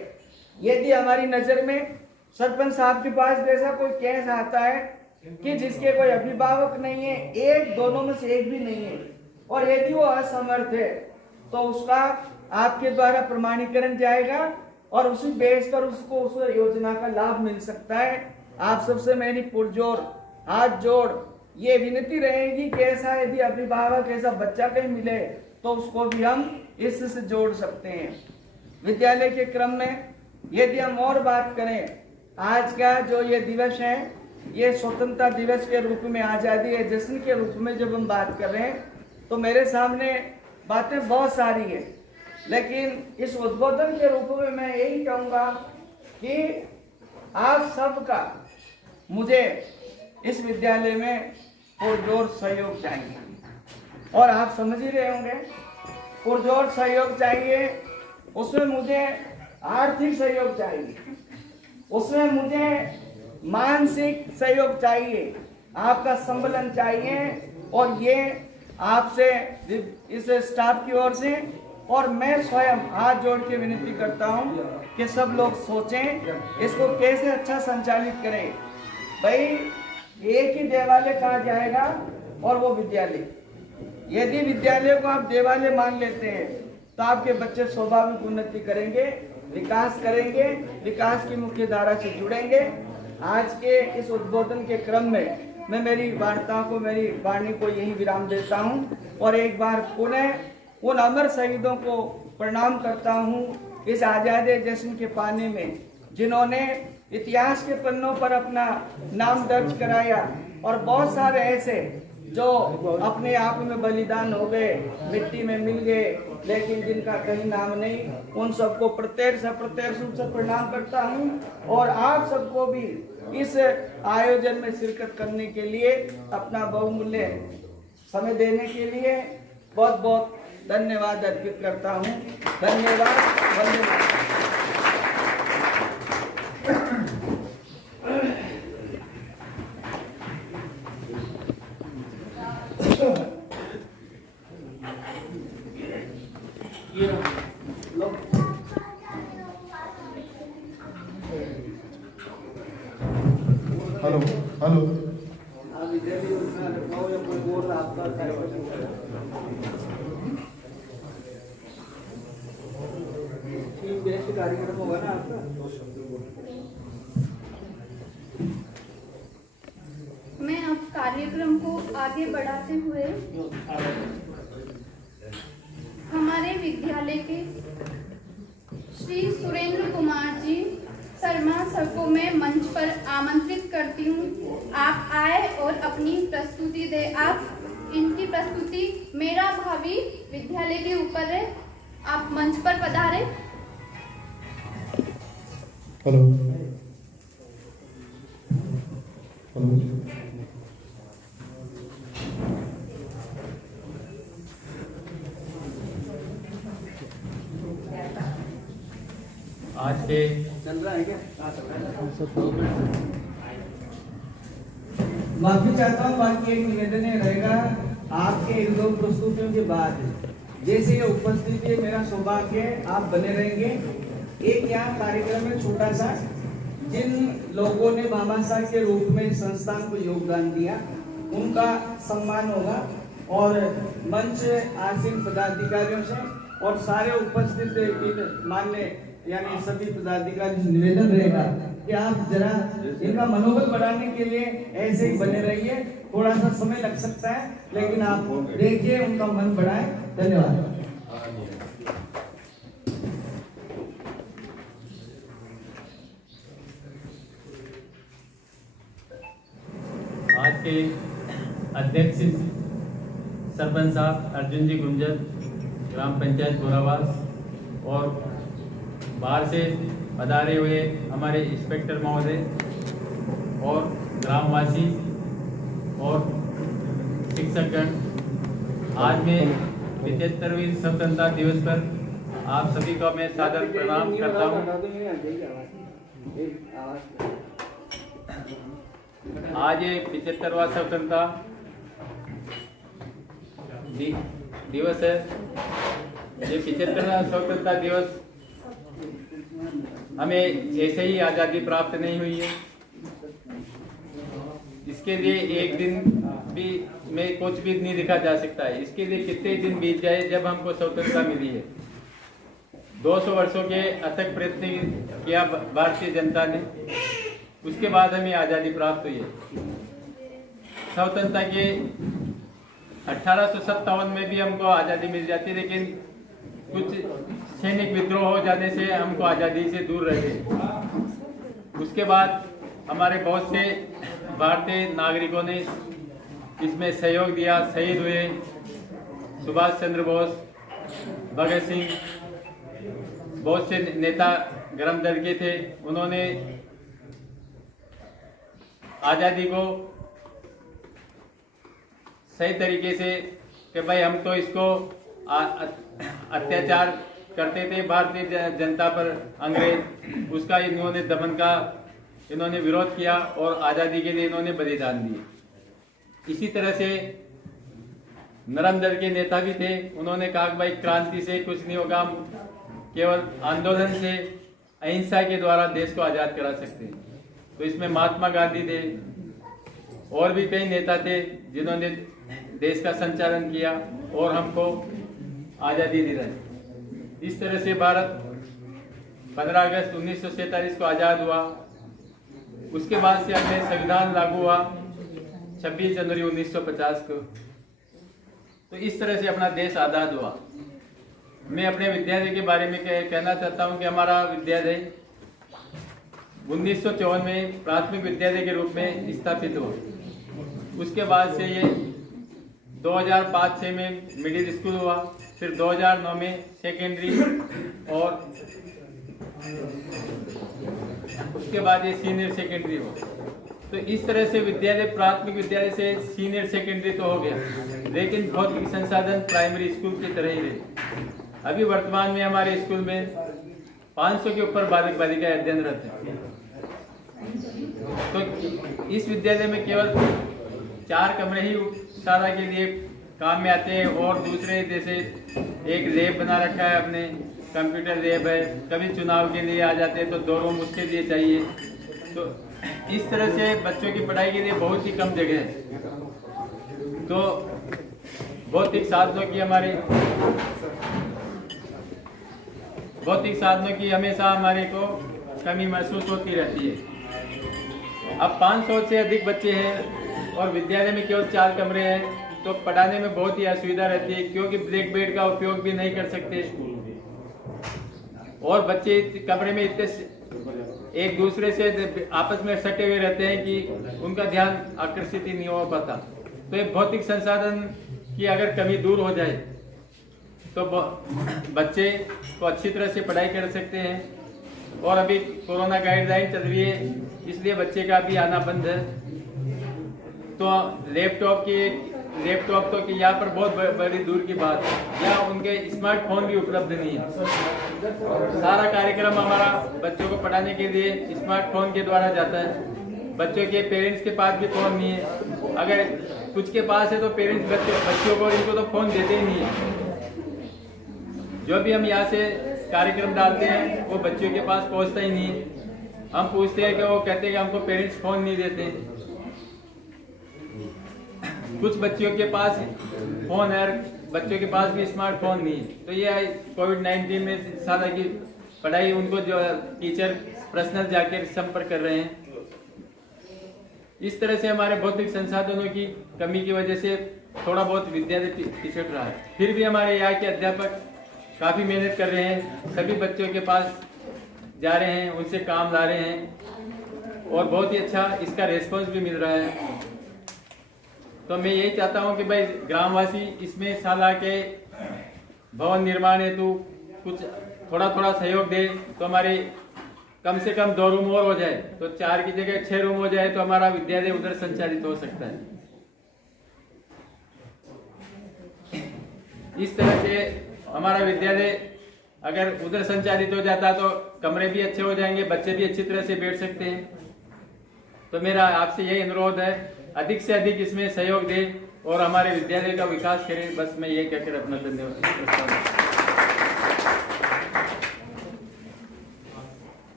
यदि हमारी नजर में सरपंच साहब के पास जैसा कोई केस आता है कि जिसके कोई अभिभावक नहीं है, एक दोनों में से एक भी नहीं है, और यदि वो असमर्थ है, तो उसका आपके द्वारा प्रमाणीकरण जाएगा और उसी बेस पर उसको उस योजना का लाभ मिल सकता है। आप सबसे मेरी पुरजोर हाथ जोड़ ये विनती रहेगी कि ऐसा यदि अभिभावक ऐसा बच्चा कहीं मिले तो उसको भी हम इससे जोड़ सकते हैं। विद्यालय के क्रम में यदि हम और बात करें, आज का जो ये दिवस है, ये स्वतंत्रता दिवस के रूप में, आजादी है जश्न के रूप में जब हम बात कर रहे हैं, तो मेरे सामने बातें बहुत सारी है, लेकिन इस उद्बोधन के रूप में मैं यही कहूँगा कि आप सबका मुझे इस विद्यालय में पुरजोर सहयोग चाहिए, और आप समझ ही रहे होंगे पुरजोर सहयोग चाहिए। उसमें मुझे आर्थिक सहयोग चाहिए, उसमें मुझे मानसिक सहयोग चाहिए, आपका सम्मेलन चाहिए, और ये आपसे, इस स्टाफ की ओर से और मैं स्वयं हाथ जोड़ के विनती करता हूँ कि सब लोग सोचें इसको कैसे अच्छा संचालित करें। भाई एक ही देवालय कहा जाएगा और वो विद्यालय। यदि विद्यालय को आप देवालय मान लेते हैं तो आपके बच्चे स्वाभाविक उन्नति करेंगे, विकास करेंगे, विकास की मुख्य धारा से जुड़ेंगे। आज के इस उद्बोधन के क्रम में मैं मेरी वार्ता को, मेरी वाणी को यही विराम देता हूँ, और एक बार पुनः उन अमर शहीदों को प्रणाम करता हूँ इस आज़ादी जश्न के पाने में, जिन्होंने इतिहास के पन्नों पर अपना नाम दर्ज कराया, और बहुत सारे ऐसे जो अपने आप में बलिदान हो गए, मिट्टी में मिल गए, लेकिन जिनका कहीं नाम नहीं, उन सबको प्रत्यक्ष रूप से प्रणाम करता हूँ। और आप सबको भी इस आयोजन में शिरकत करने के लिए, अपना बहुमूल्य समय देने के लिए बहुत बहुत धन्यवाद अर्पित करता हूँ। धन्यवाद, धन्यवाद। हेलो हेलो, आप इधर भी उतना रखवाओ या कोई बोल रहा आपका कार्यक्रम कार्यक्रम होगा ना आपका। मैं अब कार्यक्रम को आगे बढ़ाते हुए हमारे विद्यालय के श्री सुरेंद्र कुमार जी शर्मा सर को मैं मंच पर आमंत्रित करती हूँ। आप आए और अपनी प्रस्तुति दे। आप इनकी प्रस्तुति मेरा भावी विद्यालय के ऊपर है। आप मंच पर पधारे। हेलो हेलो, आज के चल रहा है क्या? माफी चाहता हूँ, बाकी एक निवेदन रहेगा आपके इन दो प्रस्तुतियों के बाद, जैसे ये उपस्थिति है, मेरा सौभाग्य है आप बने रहेंगे। एक यहाँ कार्यक्रम में छोटा सा, जिन लोगों ने बाबा साहब के रूप में इस संस्थान को योगदान दिया उनका सम्मान होगा, और मंच आसीन पदाधिकारियों से और सारे उपस्थित मान्य यानी सभी पदाधिकारी से निवेदन रहेगा कि आप जरा इनका मनोबल बढ़ाने के लिए ऐसे ही बने रहिए। थोड़ा सा समय लग सकता है, लेकिन आप देखिए उनका मन बढ़ाए। धन्यवाद। आज के अध्यक्ष सरपंच साहब अर्जुन जी गुंजर, ग्राम पंचायत गोरावास, और बाहर से पधारे हुए हमारे इंस्पेक्टर महोदय और ग्रामवासी और शिक्षकगण, आज मैं 75वीं स्वतंत्रता दिवस पर आप सभी का मैं सादर प्रणाम करता हूँ। आज ये 75वां स्वतंत्रता दिवस है। ये 75वां स्वतंत्रता दिवस हमें ऐसे ही आज़ादी प्राप्त नहीं हुई है। इसके लिए एक दिन भी में कुछ भी नहीं लिखा जा सकता है। इसके लिए कितने दिन बीत जाए जब हमको स्वतंत्रता मिली है। 200 वर्षों के अथक प्रयत्न किया भारतीय जनता ने, उसके बाद हमें आज़ादी प्राप्त हुई है। स्वतंत्रता के 1857 में भी हमको आज़ादी मिल जाती, लेकिन कुछ सैनिक विद्रोह हो जाने से हमको आज़ादी से दूर रह गए। उसके बाद हमारे बहुत से भारतीय नागरिकों ने इसमें सहयोग दिया, शहीद हुए। सुभाष चंद्र बोस, भगत सिंह, बहुत से नेता गरम दल के थे। उन्होंने आज़ादी को सही तरीके से कि भाई हम तो इसको अत्याचार करते थे भारतीय जनता पर अंग्रेज, उसका इन्होंने दमन का इन्होंने विरोध किया और आज़ादी के लिए इन्होंने बलिदान दिए। इसी तरह से नरम दल के नेता भी थे। उन्होंने कहा कि भाई क्रांति से कुछ नहीं होगा, हम केवल आंदोलन से, अहिंसा के द्वारा देश को आज़ाद करा सकते हैं। तो इसमें महात्मा गांधी थे और भी कई नेता थे जिन्होंने देश का संचालन किया और हमको आज़ादी दिलाई। इस तरह से भारत 15 अगस्त 1947 को आज़ाद हुआ। उसके बाद से अपने संविधान लागू हुआ 26 जनवरी 1950 को। तो इस तरह से अपना देश आज़ाद हुआ। मैं अपने विद्यालय के बारे में कहना चाहता हूं कि हमारा विद्यालय 1954 में प्राथमिक विद्यालय के रूप में स्थापित हुआ। उसके बाद से ये 2005-6 में मिडिल स्कूल हुआ, फिर 2009 में सेकेंडरी और उसके बाद ये सीनियर सेकेंडरी हुआ। तो इस तरह से विद्यालय प्राथमिक विद्यालय से सीनियर सेकेंडरी तो हो गया, लेकिन भौतिक संसाधन प्राइमरी स्कूल की तरह ही रहे। अभी वर्तमान में हमारे स्कूल में 500 के ऊपर बालक बालिकाएं अध्ययनरत हैं। तो इस विद्यालय में केवल 4 कमरे ही शाला के लिए काम में आते हैं और दूसरे जैसे एक लैब बना रखा है, अपने कंप्यूटर लैब है। कभी चुनाव के लिए आ जाते हैं तो 2 रूम उसके लिए need चाहिए। तो इस तरह से बच्चों की पढ़ाई के लिए बहुत ही कम जगह है। तो भौतिक साधनों की हमेशा हमारे को कमी महसूस होती रहती है। अब 500 से अधिक बच्चे हैं और विद्यालय में केवल 4 कमरे हैं, तो पढ़ाने में बहुत ही असुविधा रहती है, क्योंकि ब्लैक बोर्ड का उपयोग भी नहीं कर सकते और बच्चे कमरे में इतने एक दूसरे से आपस में सटे हुए रहते हैं कि उनका ध्यान आकर्षित ही नहीं हो पाता। तो ये भौतिक संसाधन की अगर कमी दूर हो जाए तो बच्चे को अच्छी तरह से पढ़ाई कर सकते हैं। और अभी कोरोना गाइडलाइन चल रही है, इसलिए बच्चे का भी आना बंद है। तो लैपटॉप तो कि यहाँ पर बहुत बड़ी दूर की बात है, यहाँ उनके स्मार्टफोन भी उपलब्ध नहीं है। सारा कार्यक्रम हमारा बच्चों को पढ़ाने के लिए स्मार्टफोन के द्वारा जाता है। बच्चों के पेरेंट्स के पास भी फोन नहीं है। अगर कुछ के पास है तो पेरेंट्स बच्चों को इनको तो फोन देते ही नहीं है। जो भी हम यहाँ से कार्यक्रम डालते हैं वो बच्चों के पास पहुँचता ही नहीं है। हम पूछते हैं कि वो कहते हैं कि हमको पेरेंट्स फोन नहीं देते। कुछ बच्चों के पास फोन है, बच्चों के पास भी स्मार्टफोन नहीं है। तो ये कोविड-19 में साल की पढ़ाई उनको जो टीचर पर्सनल जाकर संपर्क कर रहे हैं। इस तरह से हमारे भौतिक संसाधनों की कमी की वजह से थोड़ा बहुत विद्यालय पिछड़ रहा है। फिर भी हमारे यहाँ के अध्यापक काफ़ी मेहनत कर रहे हैं, सभी बच्चों के पास जा रहे हैं, उनसे काम ला रहे हैं और बहुत ही अच्छा इसका रेस्पॉन्स भी मिल रहा है। तो मैं यही चाहता हूं कि भाई ग्रामवासी इसमें शाला के भवन निर्माण हेतु कुछ थोड़ा सहयोग दे, तो हमारे कम से कम 2 रूम और हो जाए, तो 4 की जगह 6 रूम हो जाए, तो हमारा विद्यालय उधर संचालित हो सकता है। इस तरह से हमारा विद्यालय अगर उधर संचालित हो जाता तो कमरे भी अच्छे हो जाएंगे, बच्चे भी अच्छी तरह से बैठ सकते हैं। तो मेरा आपसे यही अनुरोध है, अधिक से अधिक इसमें सहयोग दे और हमारे विद्यालय का विकास करें। बस मैं ये कहकर अपना धन्यवाद।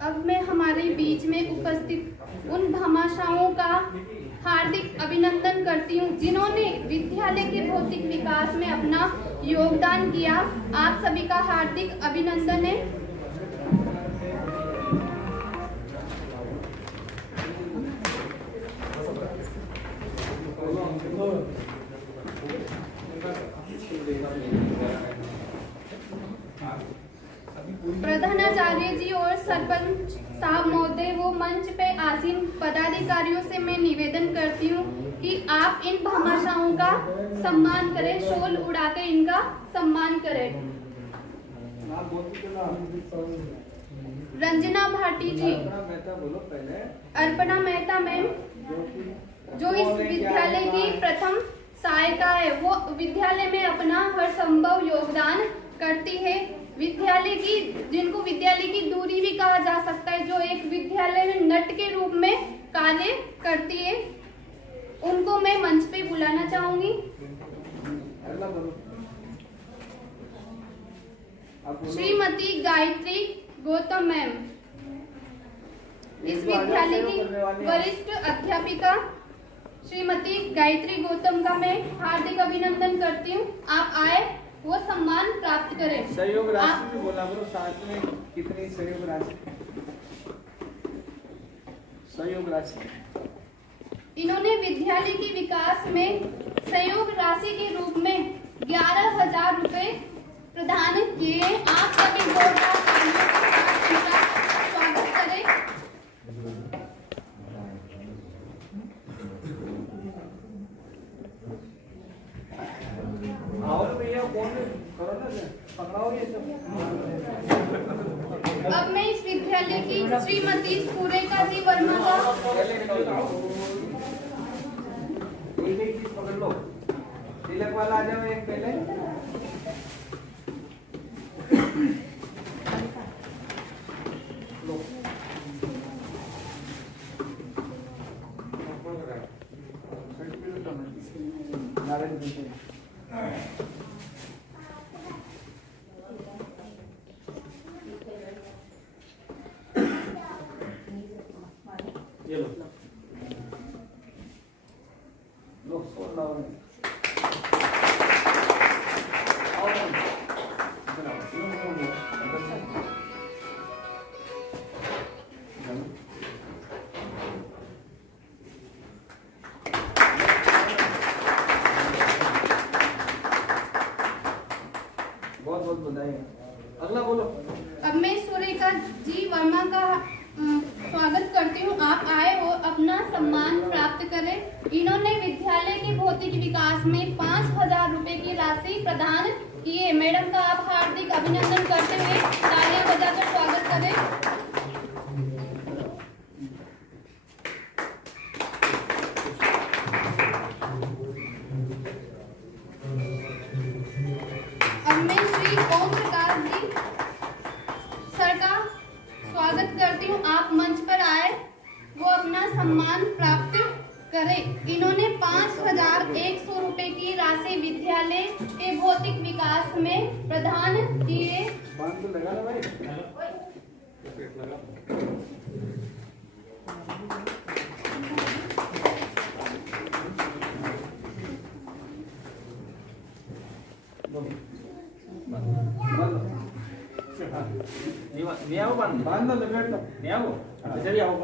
अब मैं हमारे बीच में उपस्थित उन भामाशाहों का हार्दिक अभिनंदन करती हूँ जिन्होंने विद्यालय के भौतिक विकास में अपना योगदान किया। आप सभी का हार्दिक अभिनंदन है। प्रधानाचार्य जी और सरपंच साहब महोदय वो मंच पे आसीन पदाधिकारियों से मैं निवेदन करती हूँ कि आप इन भामाशाहों का सम्मान करें, शॉल उड़ा के इनका सम्मान करें। रंजना भाटी जी, अर्पणा मेहता मैम जो इस विद्यालय की प्रथम सहायिका है, वो विद्यालय में अपना हर संभव योगदान करती है। विद्यालय की, जिनको विद्यालय की दूरी भी कहा जा सकता है, जो एक विद्यालय में नट के रूप में कार्य करती है, उनको मैं मंच पे बुलाना चाहूंगी। श्रीमती गायत्री गौतम मैम, इस विद्यालय की वरिष्ठ अध्यापिका श्रीमती गायत्री गौतम का मैं हार्दिक अभिनंदन करती हूँ। आप आए, वो सम्मान प्राप्त करें। सहयोग राशि भी बोला करो साथ में, कितनी सहयोग राशि? सहयोग राशि इन्होंने विद्यालय के विकास में सहयोग राशि के रूप में 11,000 रुपए प्रदान किए। आप सभी जोरदार तालियों के साथ इनका स्वागत करें। अब मैं इस विद्यालय की श्रीमती सुरेखा जी वर्मा का पकड़ लो, तिलक वाला आ जाओ एक पहले। बहुत बहुत बधाई। अगला बोलो। अब मैं सुरेखा जी वर्मा का स्वागत करती हूँ। आप आए और अपना सम्मान प्राप्त करें। इन्होंने विद्यालय के भौतिक विकास में 5,000 रुपए की राशि प्रदान किए। मैडम का आप हार्दिक अभिनंदन करते हुए तालियां बजाकर स्वागत करें। अब मैं श्री ओम प्रकाश जी सर का स्वागत करती हूँ। आप मंच पर आए, वो अपना सम्मान प्राप्त करें। इन्होंने 5,100 रुपए की राशि विद्यालय के भौतिक विकास में प्रदान किए। बांध लो, लपेट लो। चलिए आओ।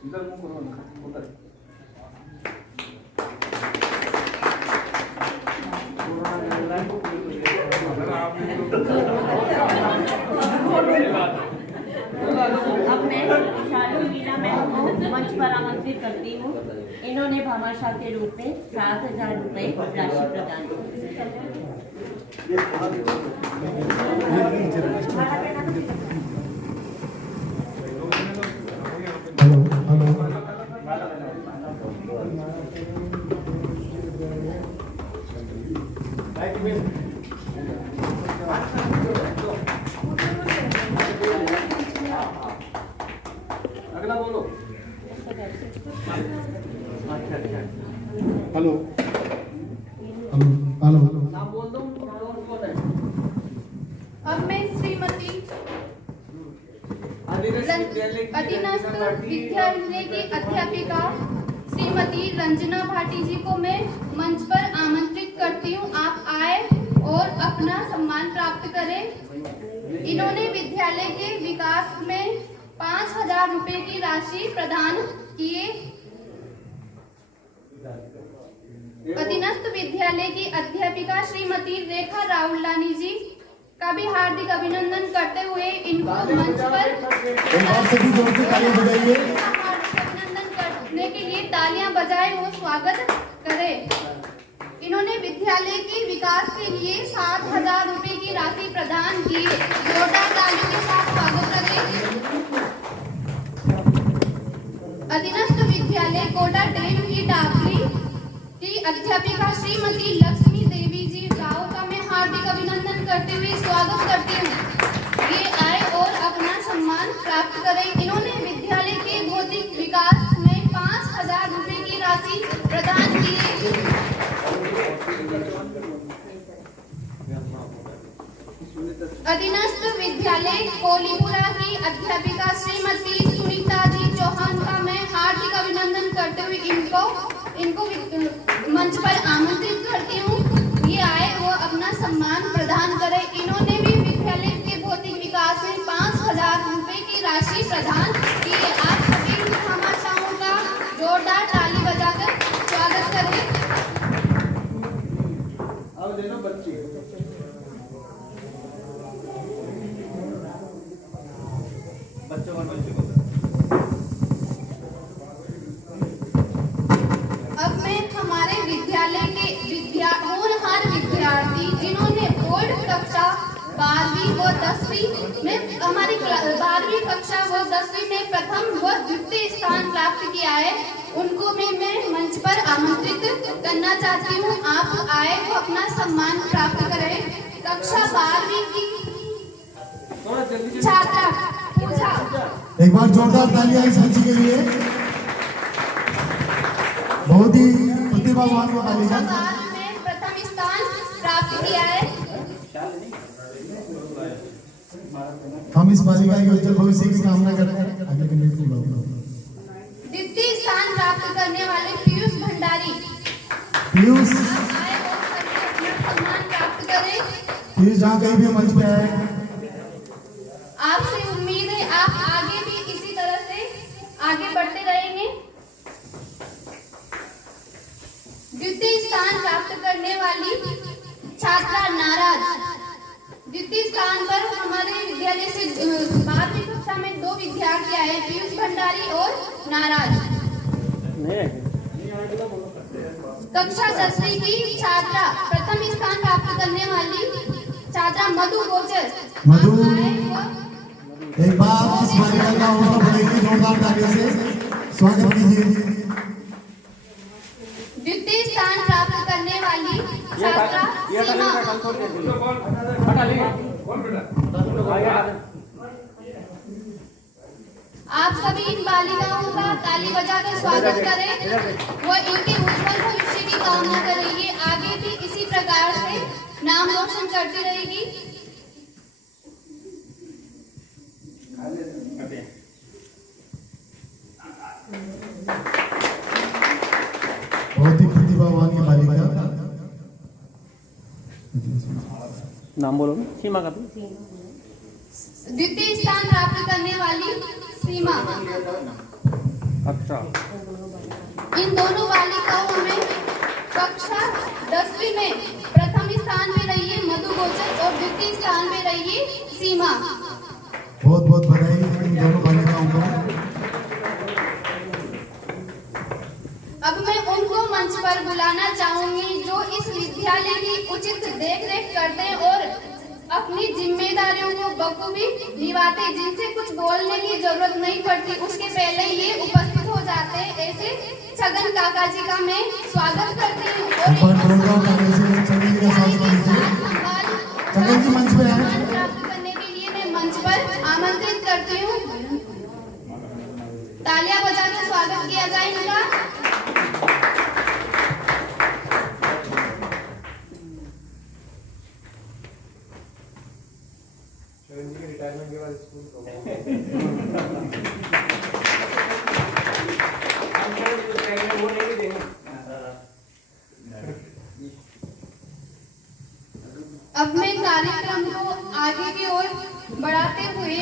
इधर मुंह करो ना, उधर। अब मैं शालू मीना मैम को मंच पर आमंत्रित करती हूँ। इन्होंने भामाशाह के रूप में 7,000 रुपये राशि प्रदान की। अगला बोलो। हेलो हेलो नाम बोल दो, कौन है? अब मैं श्रीमती अधीनस्थ विद्यालय की अध्यापिका श्रीमती रंजना भाटी जी को मैं मंच पर आमंत्रित करती हूँ। आप आए और अपना सम्मान प्राप्त करें। इन्होंने विद्यालय के विकास में 5,000 रुपए की राशि प्रदान किए। अधीनस्थ विद्यालय की अध्यापिका श्रीमती रेखा राउलानी जी का भी हार्दिक अभिनंदन करते हुए इनको मंच पर अभिनंदन करने के लिए तालियां बजाएं और स्वागत करें। इन्होंने विद्यालय के विकास के लिए 7,000 रुपए की राशि प्रदान की। जोरदार तालियों के साथ स्वागत करें। अधीनस्थ विद्यालय कोटा डेम की डाकरी की अध्यापिका श्रीमती लक्ष्मी देवी जी राव का मैं हार्दिक अभिनंदन करते हुए स्वागत करती हूँ। ये आए और अपना सम्मान प्राप्त करें। इन्होंने विद्यालय के भौतिक विकास में 5,000 रुपए की राशि प्रदान की है। अधीनस्थ विद्यालय कोलीपुरा की अध्यापिका श्रीमती सुनीता जी चौहान का मैं हार्दिक अभिनंदन करते हुए इनको मंच पर आमंत्रित करती हूँ। ये आए वो अपना सम्मान प्रदान करें। इन्होंने भी विद्यालय के भौतिक विकास में 5,000 रुपए की राशि प्रदान की है। आप सभी भामाशाहों का जोरदार ताली बजाकर स्वागत करें। अब ले लो बच्ची। अब मैं हमारे विद्यालय के होनहार विद्यार्थी जिन्होंने बोर्ड कक्षा 12वीं व 10वीं में हमारी 12वीं कक्षा व 10वीं में प्रथम व द्वितीय स्थान प्राप्त किया है, उनको मैं मंच पर आमंत्रित करना चाहती हूँ। आप आए वो अपना सम्मान प्राप्त करें। कक्षा 12वीं की छात्रा पूजा। एक बार जोरदार तालियां इस बच्ची के लिए। बहुत ही प्रतिभावान बालिका में प्रथम स्थान प्राप्त किया है। हम इस बालिका के उज्जवल भविष्य की कामना करते हैं। आगे के लिए द्वितीय स्थान प्राप्त करने वाले पीयूष भंडारी। पीयूष आए और अपना सम्मान प्राप्त करें। पीयूष जहाँ कहीं भी मंच पे आए, आपसे उम्मीद है आप आगे भी इसी तरह से आगे बढ़ते रहेंगे। द्वितीय स्थान प्राप्त करने वाली छात्रा नाराज। द्वितीय स्थान पर हमारे विद्यालय से 12वीं कक्षा में 2 विद्यार्थी आए, पीयूष भंडारी और नाराज। कक्षा 10वीं की छात्रा प्रथम स्थान प्राप्त करने वाली छात्रा मधु गोचर। मधु आए एक बार इस बालिका का हौसला बढ़ाइए, जोरदार तालियों से स्वागत कीजिए। द्वितीय स्थान प्राप्त करने वाली छात्रा सीमा। आप सभी इन बालिकाओं का ताली बजाकर स्वागत करें। वो इनके उज्जवल भविष्य की कामना करेंगे। आगे भी इसी प्रकार से नाम रोशन करती रहेगी। बहुत ही प्रतिभावान ये बालिका। नाम बोलो सीमा का। द्वितीय स्थान प्राप्त करने वाली सीमा। अच्छा। इन दोनों बालिकाओं में कक्षा 10वीं में प्रथम स्थान पे रही है मधु गोचर और द्वितीय स्थान पे रही है सीमा। बहुत बहुत बधाई इन दोनों बालिकाओं को। अब मैं उनको मंच पर बुलाना चाहूंगी जो इस विद्यालय की उचित देखरेख करते हैं और अपनी जिम्मेदारियों को बखूबी निभाते, जिनसे कुछ बोलने की जरूरत नहीं पड़ती, उसके पहले ये उपस्थित हो जाते हैं। ऐसे छगन काका जी का मैं स्वागत करती हूँ छगन जी मंच पे आए। प्राप्त करने के लिए मैं मंच पर आमंत्रित करती हूँ। तालियां बजाकर स्वागत किया जाए इनका। रिटायरमेंट के बाद स्कूल अब मैं कार्यक्रम को आगे की ओर बढ़ाते हुए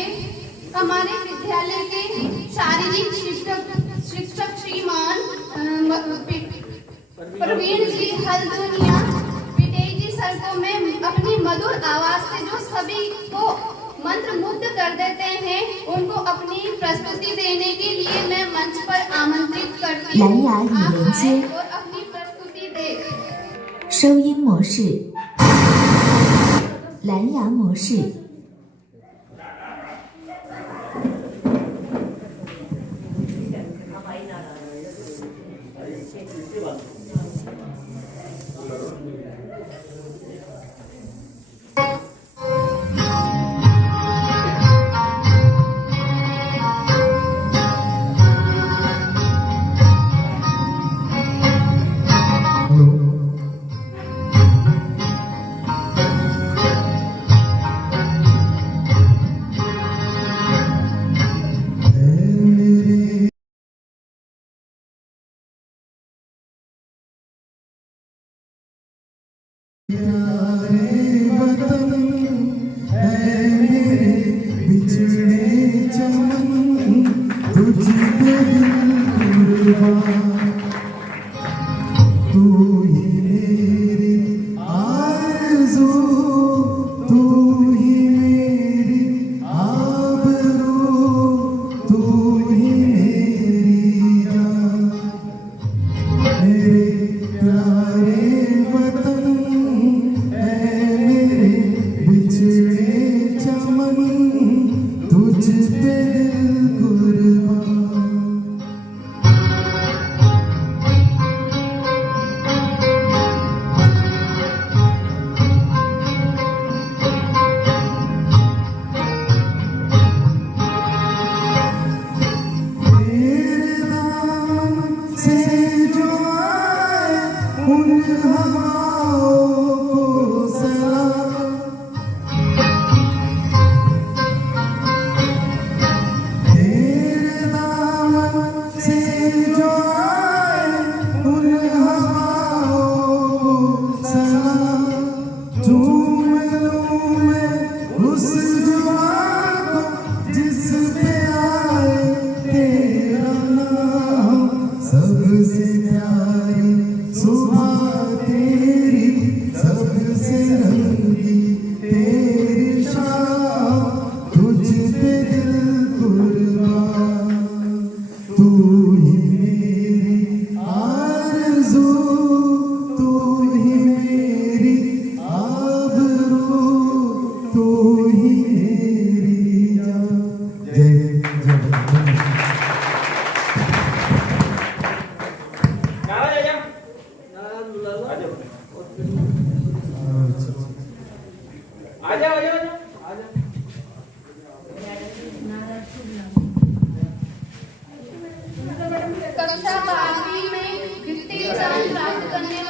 हमारे विद्यालय के शारीरिक शिक्षक श्रीमान प्रवीण जी हल्दुनिया पिटेई जी सर को मैं अपनी मधुर आवाज से जो सभी को मंत्र मुग्ध कर देते हैं, उनको अपनी प्रस्तुति देने के लिए मैं मंच पर आमंत्रित करती हूँ। आप आए और अपनी प्रस्तुति दें। 收音模式，蓝牙模式。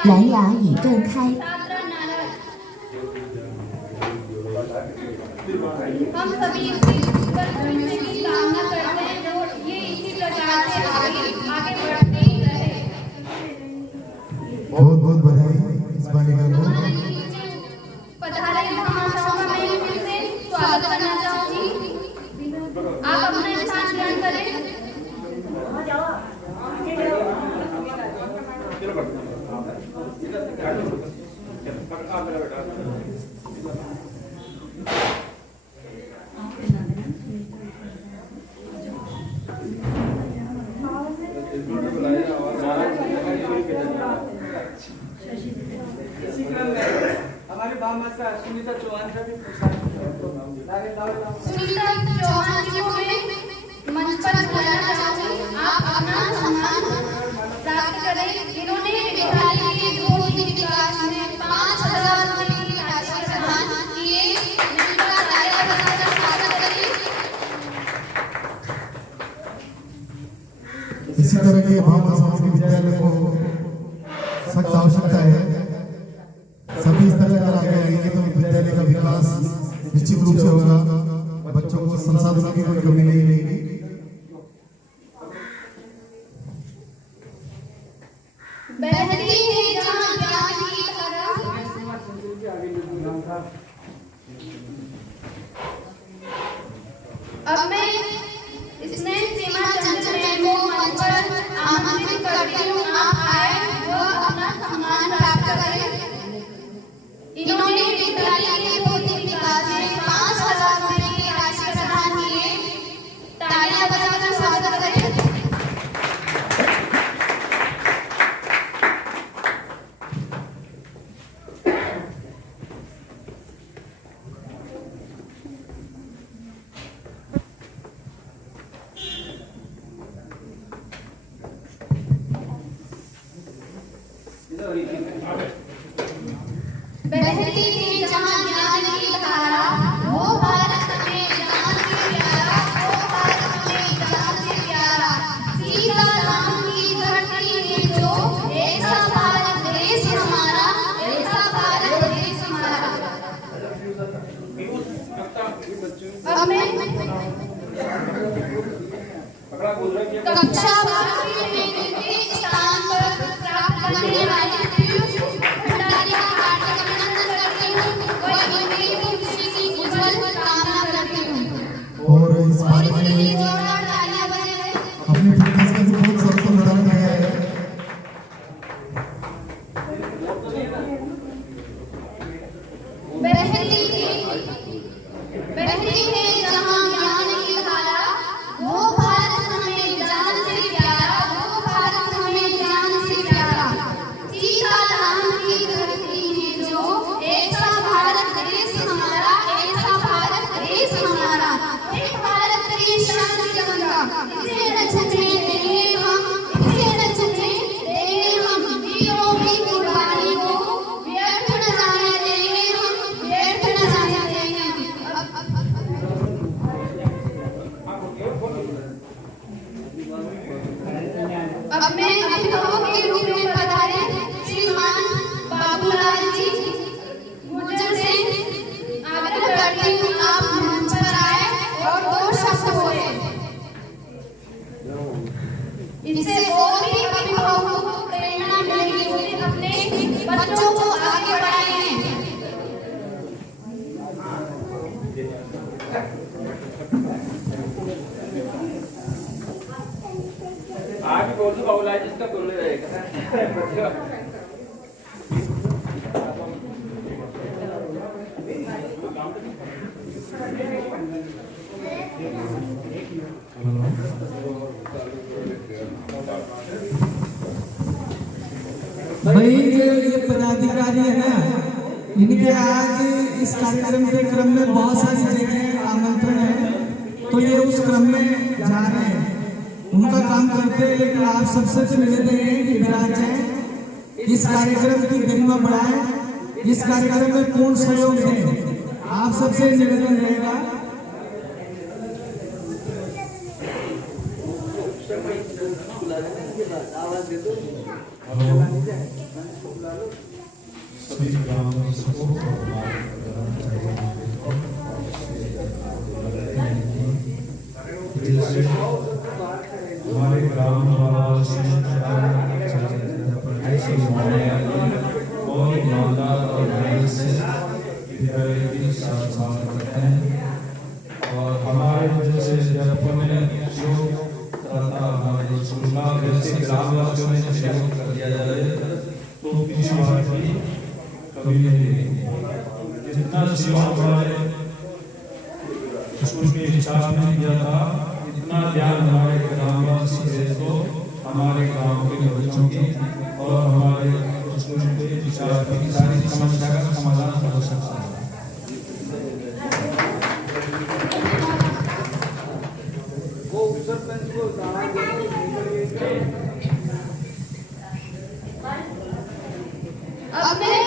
蓝牙已断开。 हम सभी इसकी कामना करते हैं जो ये इसी प्रकार से आगे बढ़ते ही रहे। बहुत बहुत बधाई इस बालिका को। पधारे महाशयों का मैं फिर से स्वागत करना चाहूंगी। आप अपना स्थान ग्रहण करें। इसी क्रम में हमारी भामाशा सुनीता चौहान का भी सुनीता चौहान जी को मैं मंच पर बुलाना चाहूंगी। आप अपना सम्मान प्राप्त करें। इन्होंने विद्यालय के 2 दिन विकास में 5,000 रुपए की राशि प्रदान किए। इनका तालियां बजाकर स्वागत करें। इसी तरह के भावना समाज विद्यालय को सख्त आवश्यकता है। सभी इस तरह अगर आगे आएंगे तो विद्यालय का विकास निश्चित रूप से होगा। बच्चों को संसाधनों की कोई कमी नहीं रहेगी। बहती है जहां ज्ञान की धारा। अब मैं इसमें सीमा चंचल मैम को मंच पर आमंत्रित करती हूँ। आप आए व अपना सम्मान प्राप्त करें। इन्होंने विद्यालय के भौतिक विकास में 5,000 रुपए की राशि प्रदान किए। तालियां बजाकर स्वागत करें। बहती है जहां ज्ञान की धारा, वो भारत में जान से प्यारा, वो भारत में जान से प्यारा। सीता राम की धरती में जो, ऐसा भारत देश हमारा, ऐसा भारत देश हमारा। अब मैं कक्षा 12 में द्वितीय स्थान पर प्राप्त करने वाली पीयूष भंडारी का हार्दिक अभिनंदन करती हूँ व उनकी खुशी की उज्जवल कामना करती हूँ। और इस बारे इनके लिए में जोरदार तालियां बजाएं। अपनी फिटनेस का भी बहुत सबको प्रदान किया है। बहती है जहां ज्ञान की धारा, वो भारत हमें जान से प्यारा, वो भारत हमें जान से प्यारा। सीता राम की धरती में जो, ऐसा भारत देश हमारा, ऐसा भारत देश हमारा। एक भारत देश शान तिरंगा, इसे न छूने देंगे हम, इसे न छूने देंगे हम। वीरों की कुर्बानी को व्यर्थ न जाने देंगे हम, व्यर्थ न जाने देंगे हम। अब मैं अभिभावक के रूप में पधारे श्रीमान बाबूलाल जी गुर्जर से आग्रह करती हूँ आप मंच पर आए और 2 शब्द बोले। इससे और भी अभिभावकों को प्रेरणा मिलेगी, वो भी अपने बच्चों को आगे बढ़ाएंगे। आज बोल बाबूला जिसका बोल रहेगा। भाई ये पदाधिकारी है ना, इनके आज इस कार्यक्रम के क्रम में बहुत सारी जगह आमंत्रण है, तो ये उस क्रम में जा रहे हैं। उनका काम करते हैं, लेकिन आप सबसे निवेदन है कि विराज है इस कार्यक्रम की गरिमा बढ़ाएं, इस कार्यक्रम में पूर्ण सहयोग दें। आप सबसे निवेदन रहेगा। हमारे ग्राम और माता और बहन से साथ करते हैं। और हमारे जैसे जयपुर में जो हमारे जैसे ग्रामवासियों में सहयोग कर दिया जाए तो पिछड़ा भी कभी नहीं जितना सेवा हमारे स्कूल के हिसाब में किया था, इतना ध्यान हमारे ग्रामवासी है तो हमारे सरपंच को आवाज देते अब मैं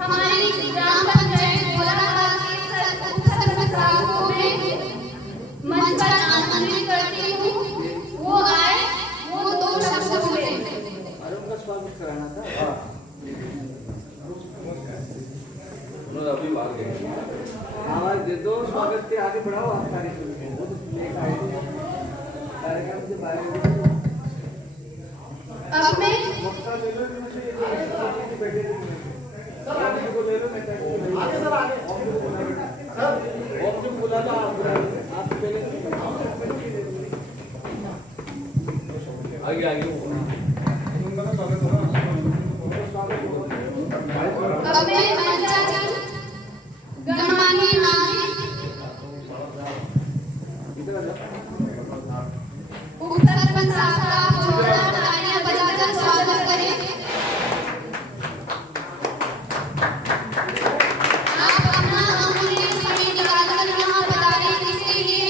हमारी ग्राम पंचायत गोलाबाद के सरपंच साहब को मैं मंच पर आमंत्रित करती हूँ। वो आए, वो 2 शब्द बोले। अरे उनका स्वागत कराना था। अभी बात करेंगे। आवाज दे दो, स्वागत के आगे बढ़ाओ आप कार्यक्रम के बारे में। अब मैं वक्ता ले लो, बैठे को ले लो, मैं आगे सर आगे ऑब्जेक्ट बुला लो, आप पहले आगे आगे अब मैं मंचाचल गणमान्य नागरिक उप सरपंच साहब का जोरदार तालियां बजाकर स्वागत करें। आप अपना अमूल्य समय निकालकर यहाँ पधारे, इसके लिए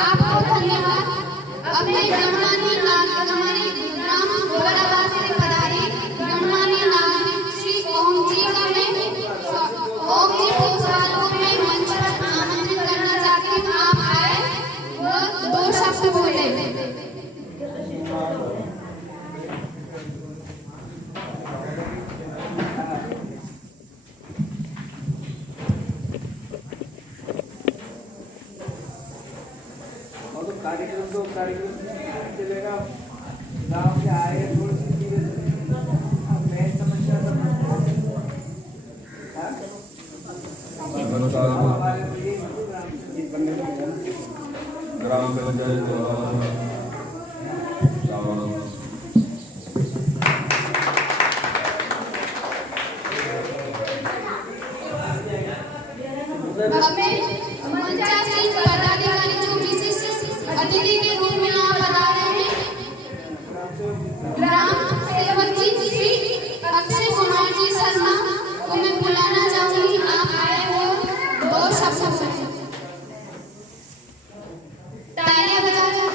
आपको धन्यवाद। अपने गणमान्य नागरिक हमारे ग्राम गोलाबाद से पधारे गणमान्य नागरिक श्री ओम जी का मैं ओम जी को सालों में मंच पर आमंत्रित करना चाहती हूँ। आप आए, वो 2 शब्द बोले। और तो कार्यक्रम चलेगा। गाँव से आए थोड़ी सी चीजें मैं समस्या ग्राम पंचायत मंचाचल पदाधिकारी जो विशिष्ट अतिथि के रूप में यहाँ पधारे हैं, ग्राम सेवक जी श्री अक्षय कुमार जी शर्मा को मैं बुलाना चाहूंगी। आप आए हो, 2 शब्द बोले। तालियां बजाकर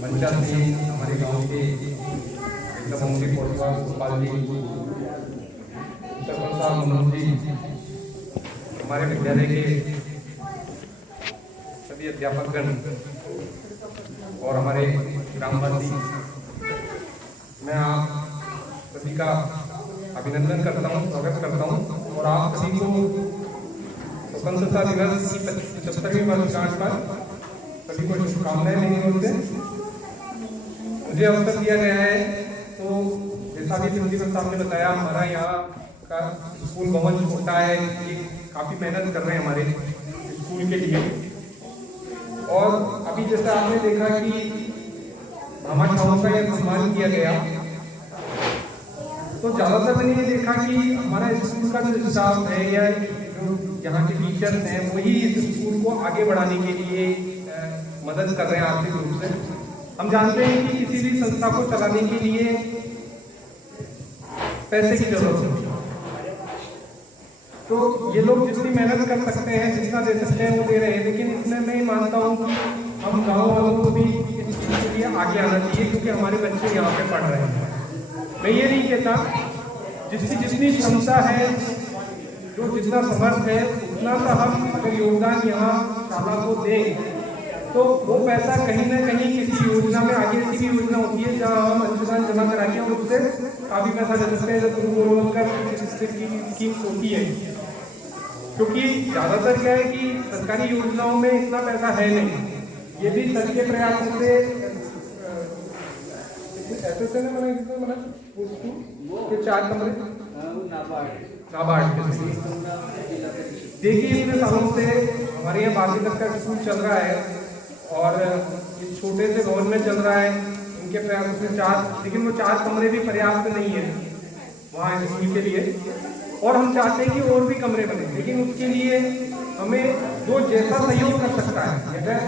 मंचा से हमारे गांव के एकदम उनके परिवार गोपाल जी, सरपंच साहब मनोज जी, हमारे विद्यालय के सभी अध्यापकगण और हमारे ग्रामवासी, मैं आप सभी का अभिनंदन करता हूँ, स्वागत करता हूँ और आप सभी को स्वतंत्रता दिवस की 75वीं वर्षगांठ पर सभी को शुभकामनाएं मेरी ओर से। मुझे अवसर दिया गया है तो जैसा भी प्रिंसिपल साहब ने बताया, हमारा यहाँ का स्कूल भवन छोटा है, ये काफी मेहनत कर रहे हैं हमारे स्कूल के लिए। और अभी जैसा आपने देखा कि भामा छाओं का यह सम्मान किया गया, तो ज्यादातर मैंने ये देखा कि हमारा स्कूल का जो स्टाफ है या जो यहाँ के टीचर्स हैं, वही इस स्कूल को आगे बढ़ाने के लिए मदद कर रहे हैं आर्थिक रूप से। हम जानते हैं कि किसी भी संस्था को चलाने के लिए पैसे की जरूरत है, तो ये लोग जितनी मेहनत कर सकते हैं, जितना दे सकते हैं वो दे रहे हैं। लेकिन इसमें मैं मानता हूँ कि हम गाँव वालों को भी इस चीज़ के लिए आगे आना चाहिए, क्योंकि हमारे बच्चे यहाँ पे पढ़ रहे हैं। मैं ये नहीं कहता, जिसकी जितनी क्षमता है, जो जितना समर्थ है, उतना सा हम अगर योगदान यहाँ शाला को दें तो वो पैसा कहीं ना कहीं किसी योजना में, आगे ऐसी भी योजना होती है जहाँ हम अंशदान जमा करा के और उससे काफ़ी पैसा दे सकते हैं, जब की स्कीम्स होती है। क्योंकि ज़्यादातर क्या है कि सरकारी योजनाओं में इतना पैसा है नहीं, ये भी सर के प्रयास से ऐसे ना मैंने उसको 4 कमरे नाबार्ड देखिए, इतने सालों से हमारे यहाँ 12वीं तक का स्कूल चल रहा है और इस छोटे से भवन में चल रहा है। इनके प्रयास से 4, लेकिन वो 4 कमरे भी पर्याप्त नहीं है वहाँ स्कूल के लिए, और हम चाहते हैं कि और भी कमरे बने। लेकिन उसके लिए हमें जो जैसा सहयोग कर सकता है,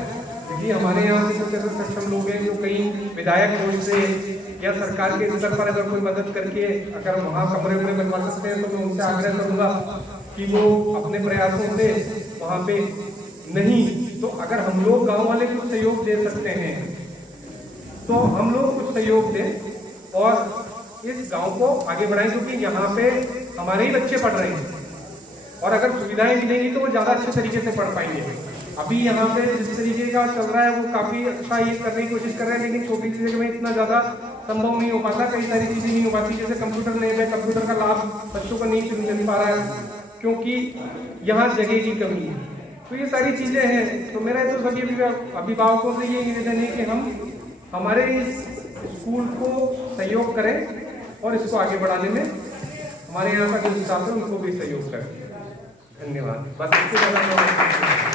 क्योंकि हमारे यहाँ से कुछ ऐसे सक्षम लोग हैं जो कई विधायक कोष से या सरकार के स्तर पर अगर कोई मदद करके अगर वहाँ कमरे वमरे बनवा सकते हैं तो मैं उनसे आग्रह करूँगा कि वो अपने प्रयासों से वहाँ पे नहीं तो अगर हम लोग गाँव वाले कुछ सहयोग दे सकते हैं तो हम लोग कुछ सहयोग दें और इस गांव को आगे बढ़ाएं, क्योंकि यहाँ पे हमारे ही बच्चे पढ़ रहे हैं और अगर सुविधाएं मिलेंगी तो वो ज़्यादा अच्छे तरीके से पढ़ पाएंगे। अभी यहाँ पे जिस तरीके का चल रहा है वो काफ़ी अच्छा ये करने की कोशिश कर रहे हैं, लेकिन छोटी सी जगह में इतना ज़्यादा संभव नहीं हो पाता, कई सारी चीज़ें नहीं हो पाती। जैसे कंप्यूटर नहीं है, कंप्यूटर का लाभ बच्चों को नहीं मिल पा रहा है क्योंकि यहाँ जगह की कमी है। तो ये सारी चीज़ें हैं। तो मेरा तो सभी अभिभावकों से ये निवेदन है कि हम हमारे इस स्कूल को सहयोग करें और इसको आगे बढ़ाने में हमारे यहाँ का जो स्टाफ है उनको भी सहयोग करें। धन्यवाद। बस इसके बाद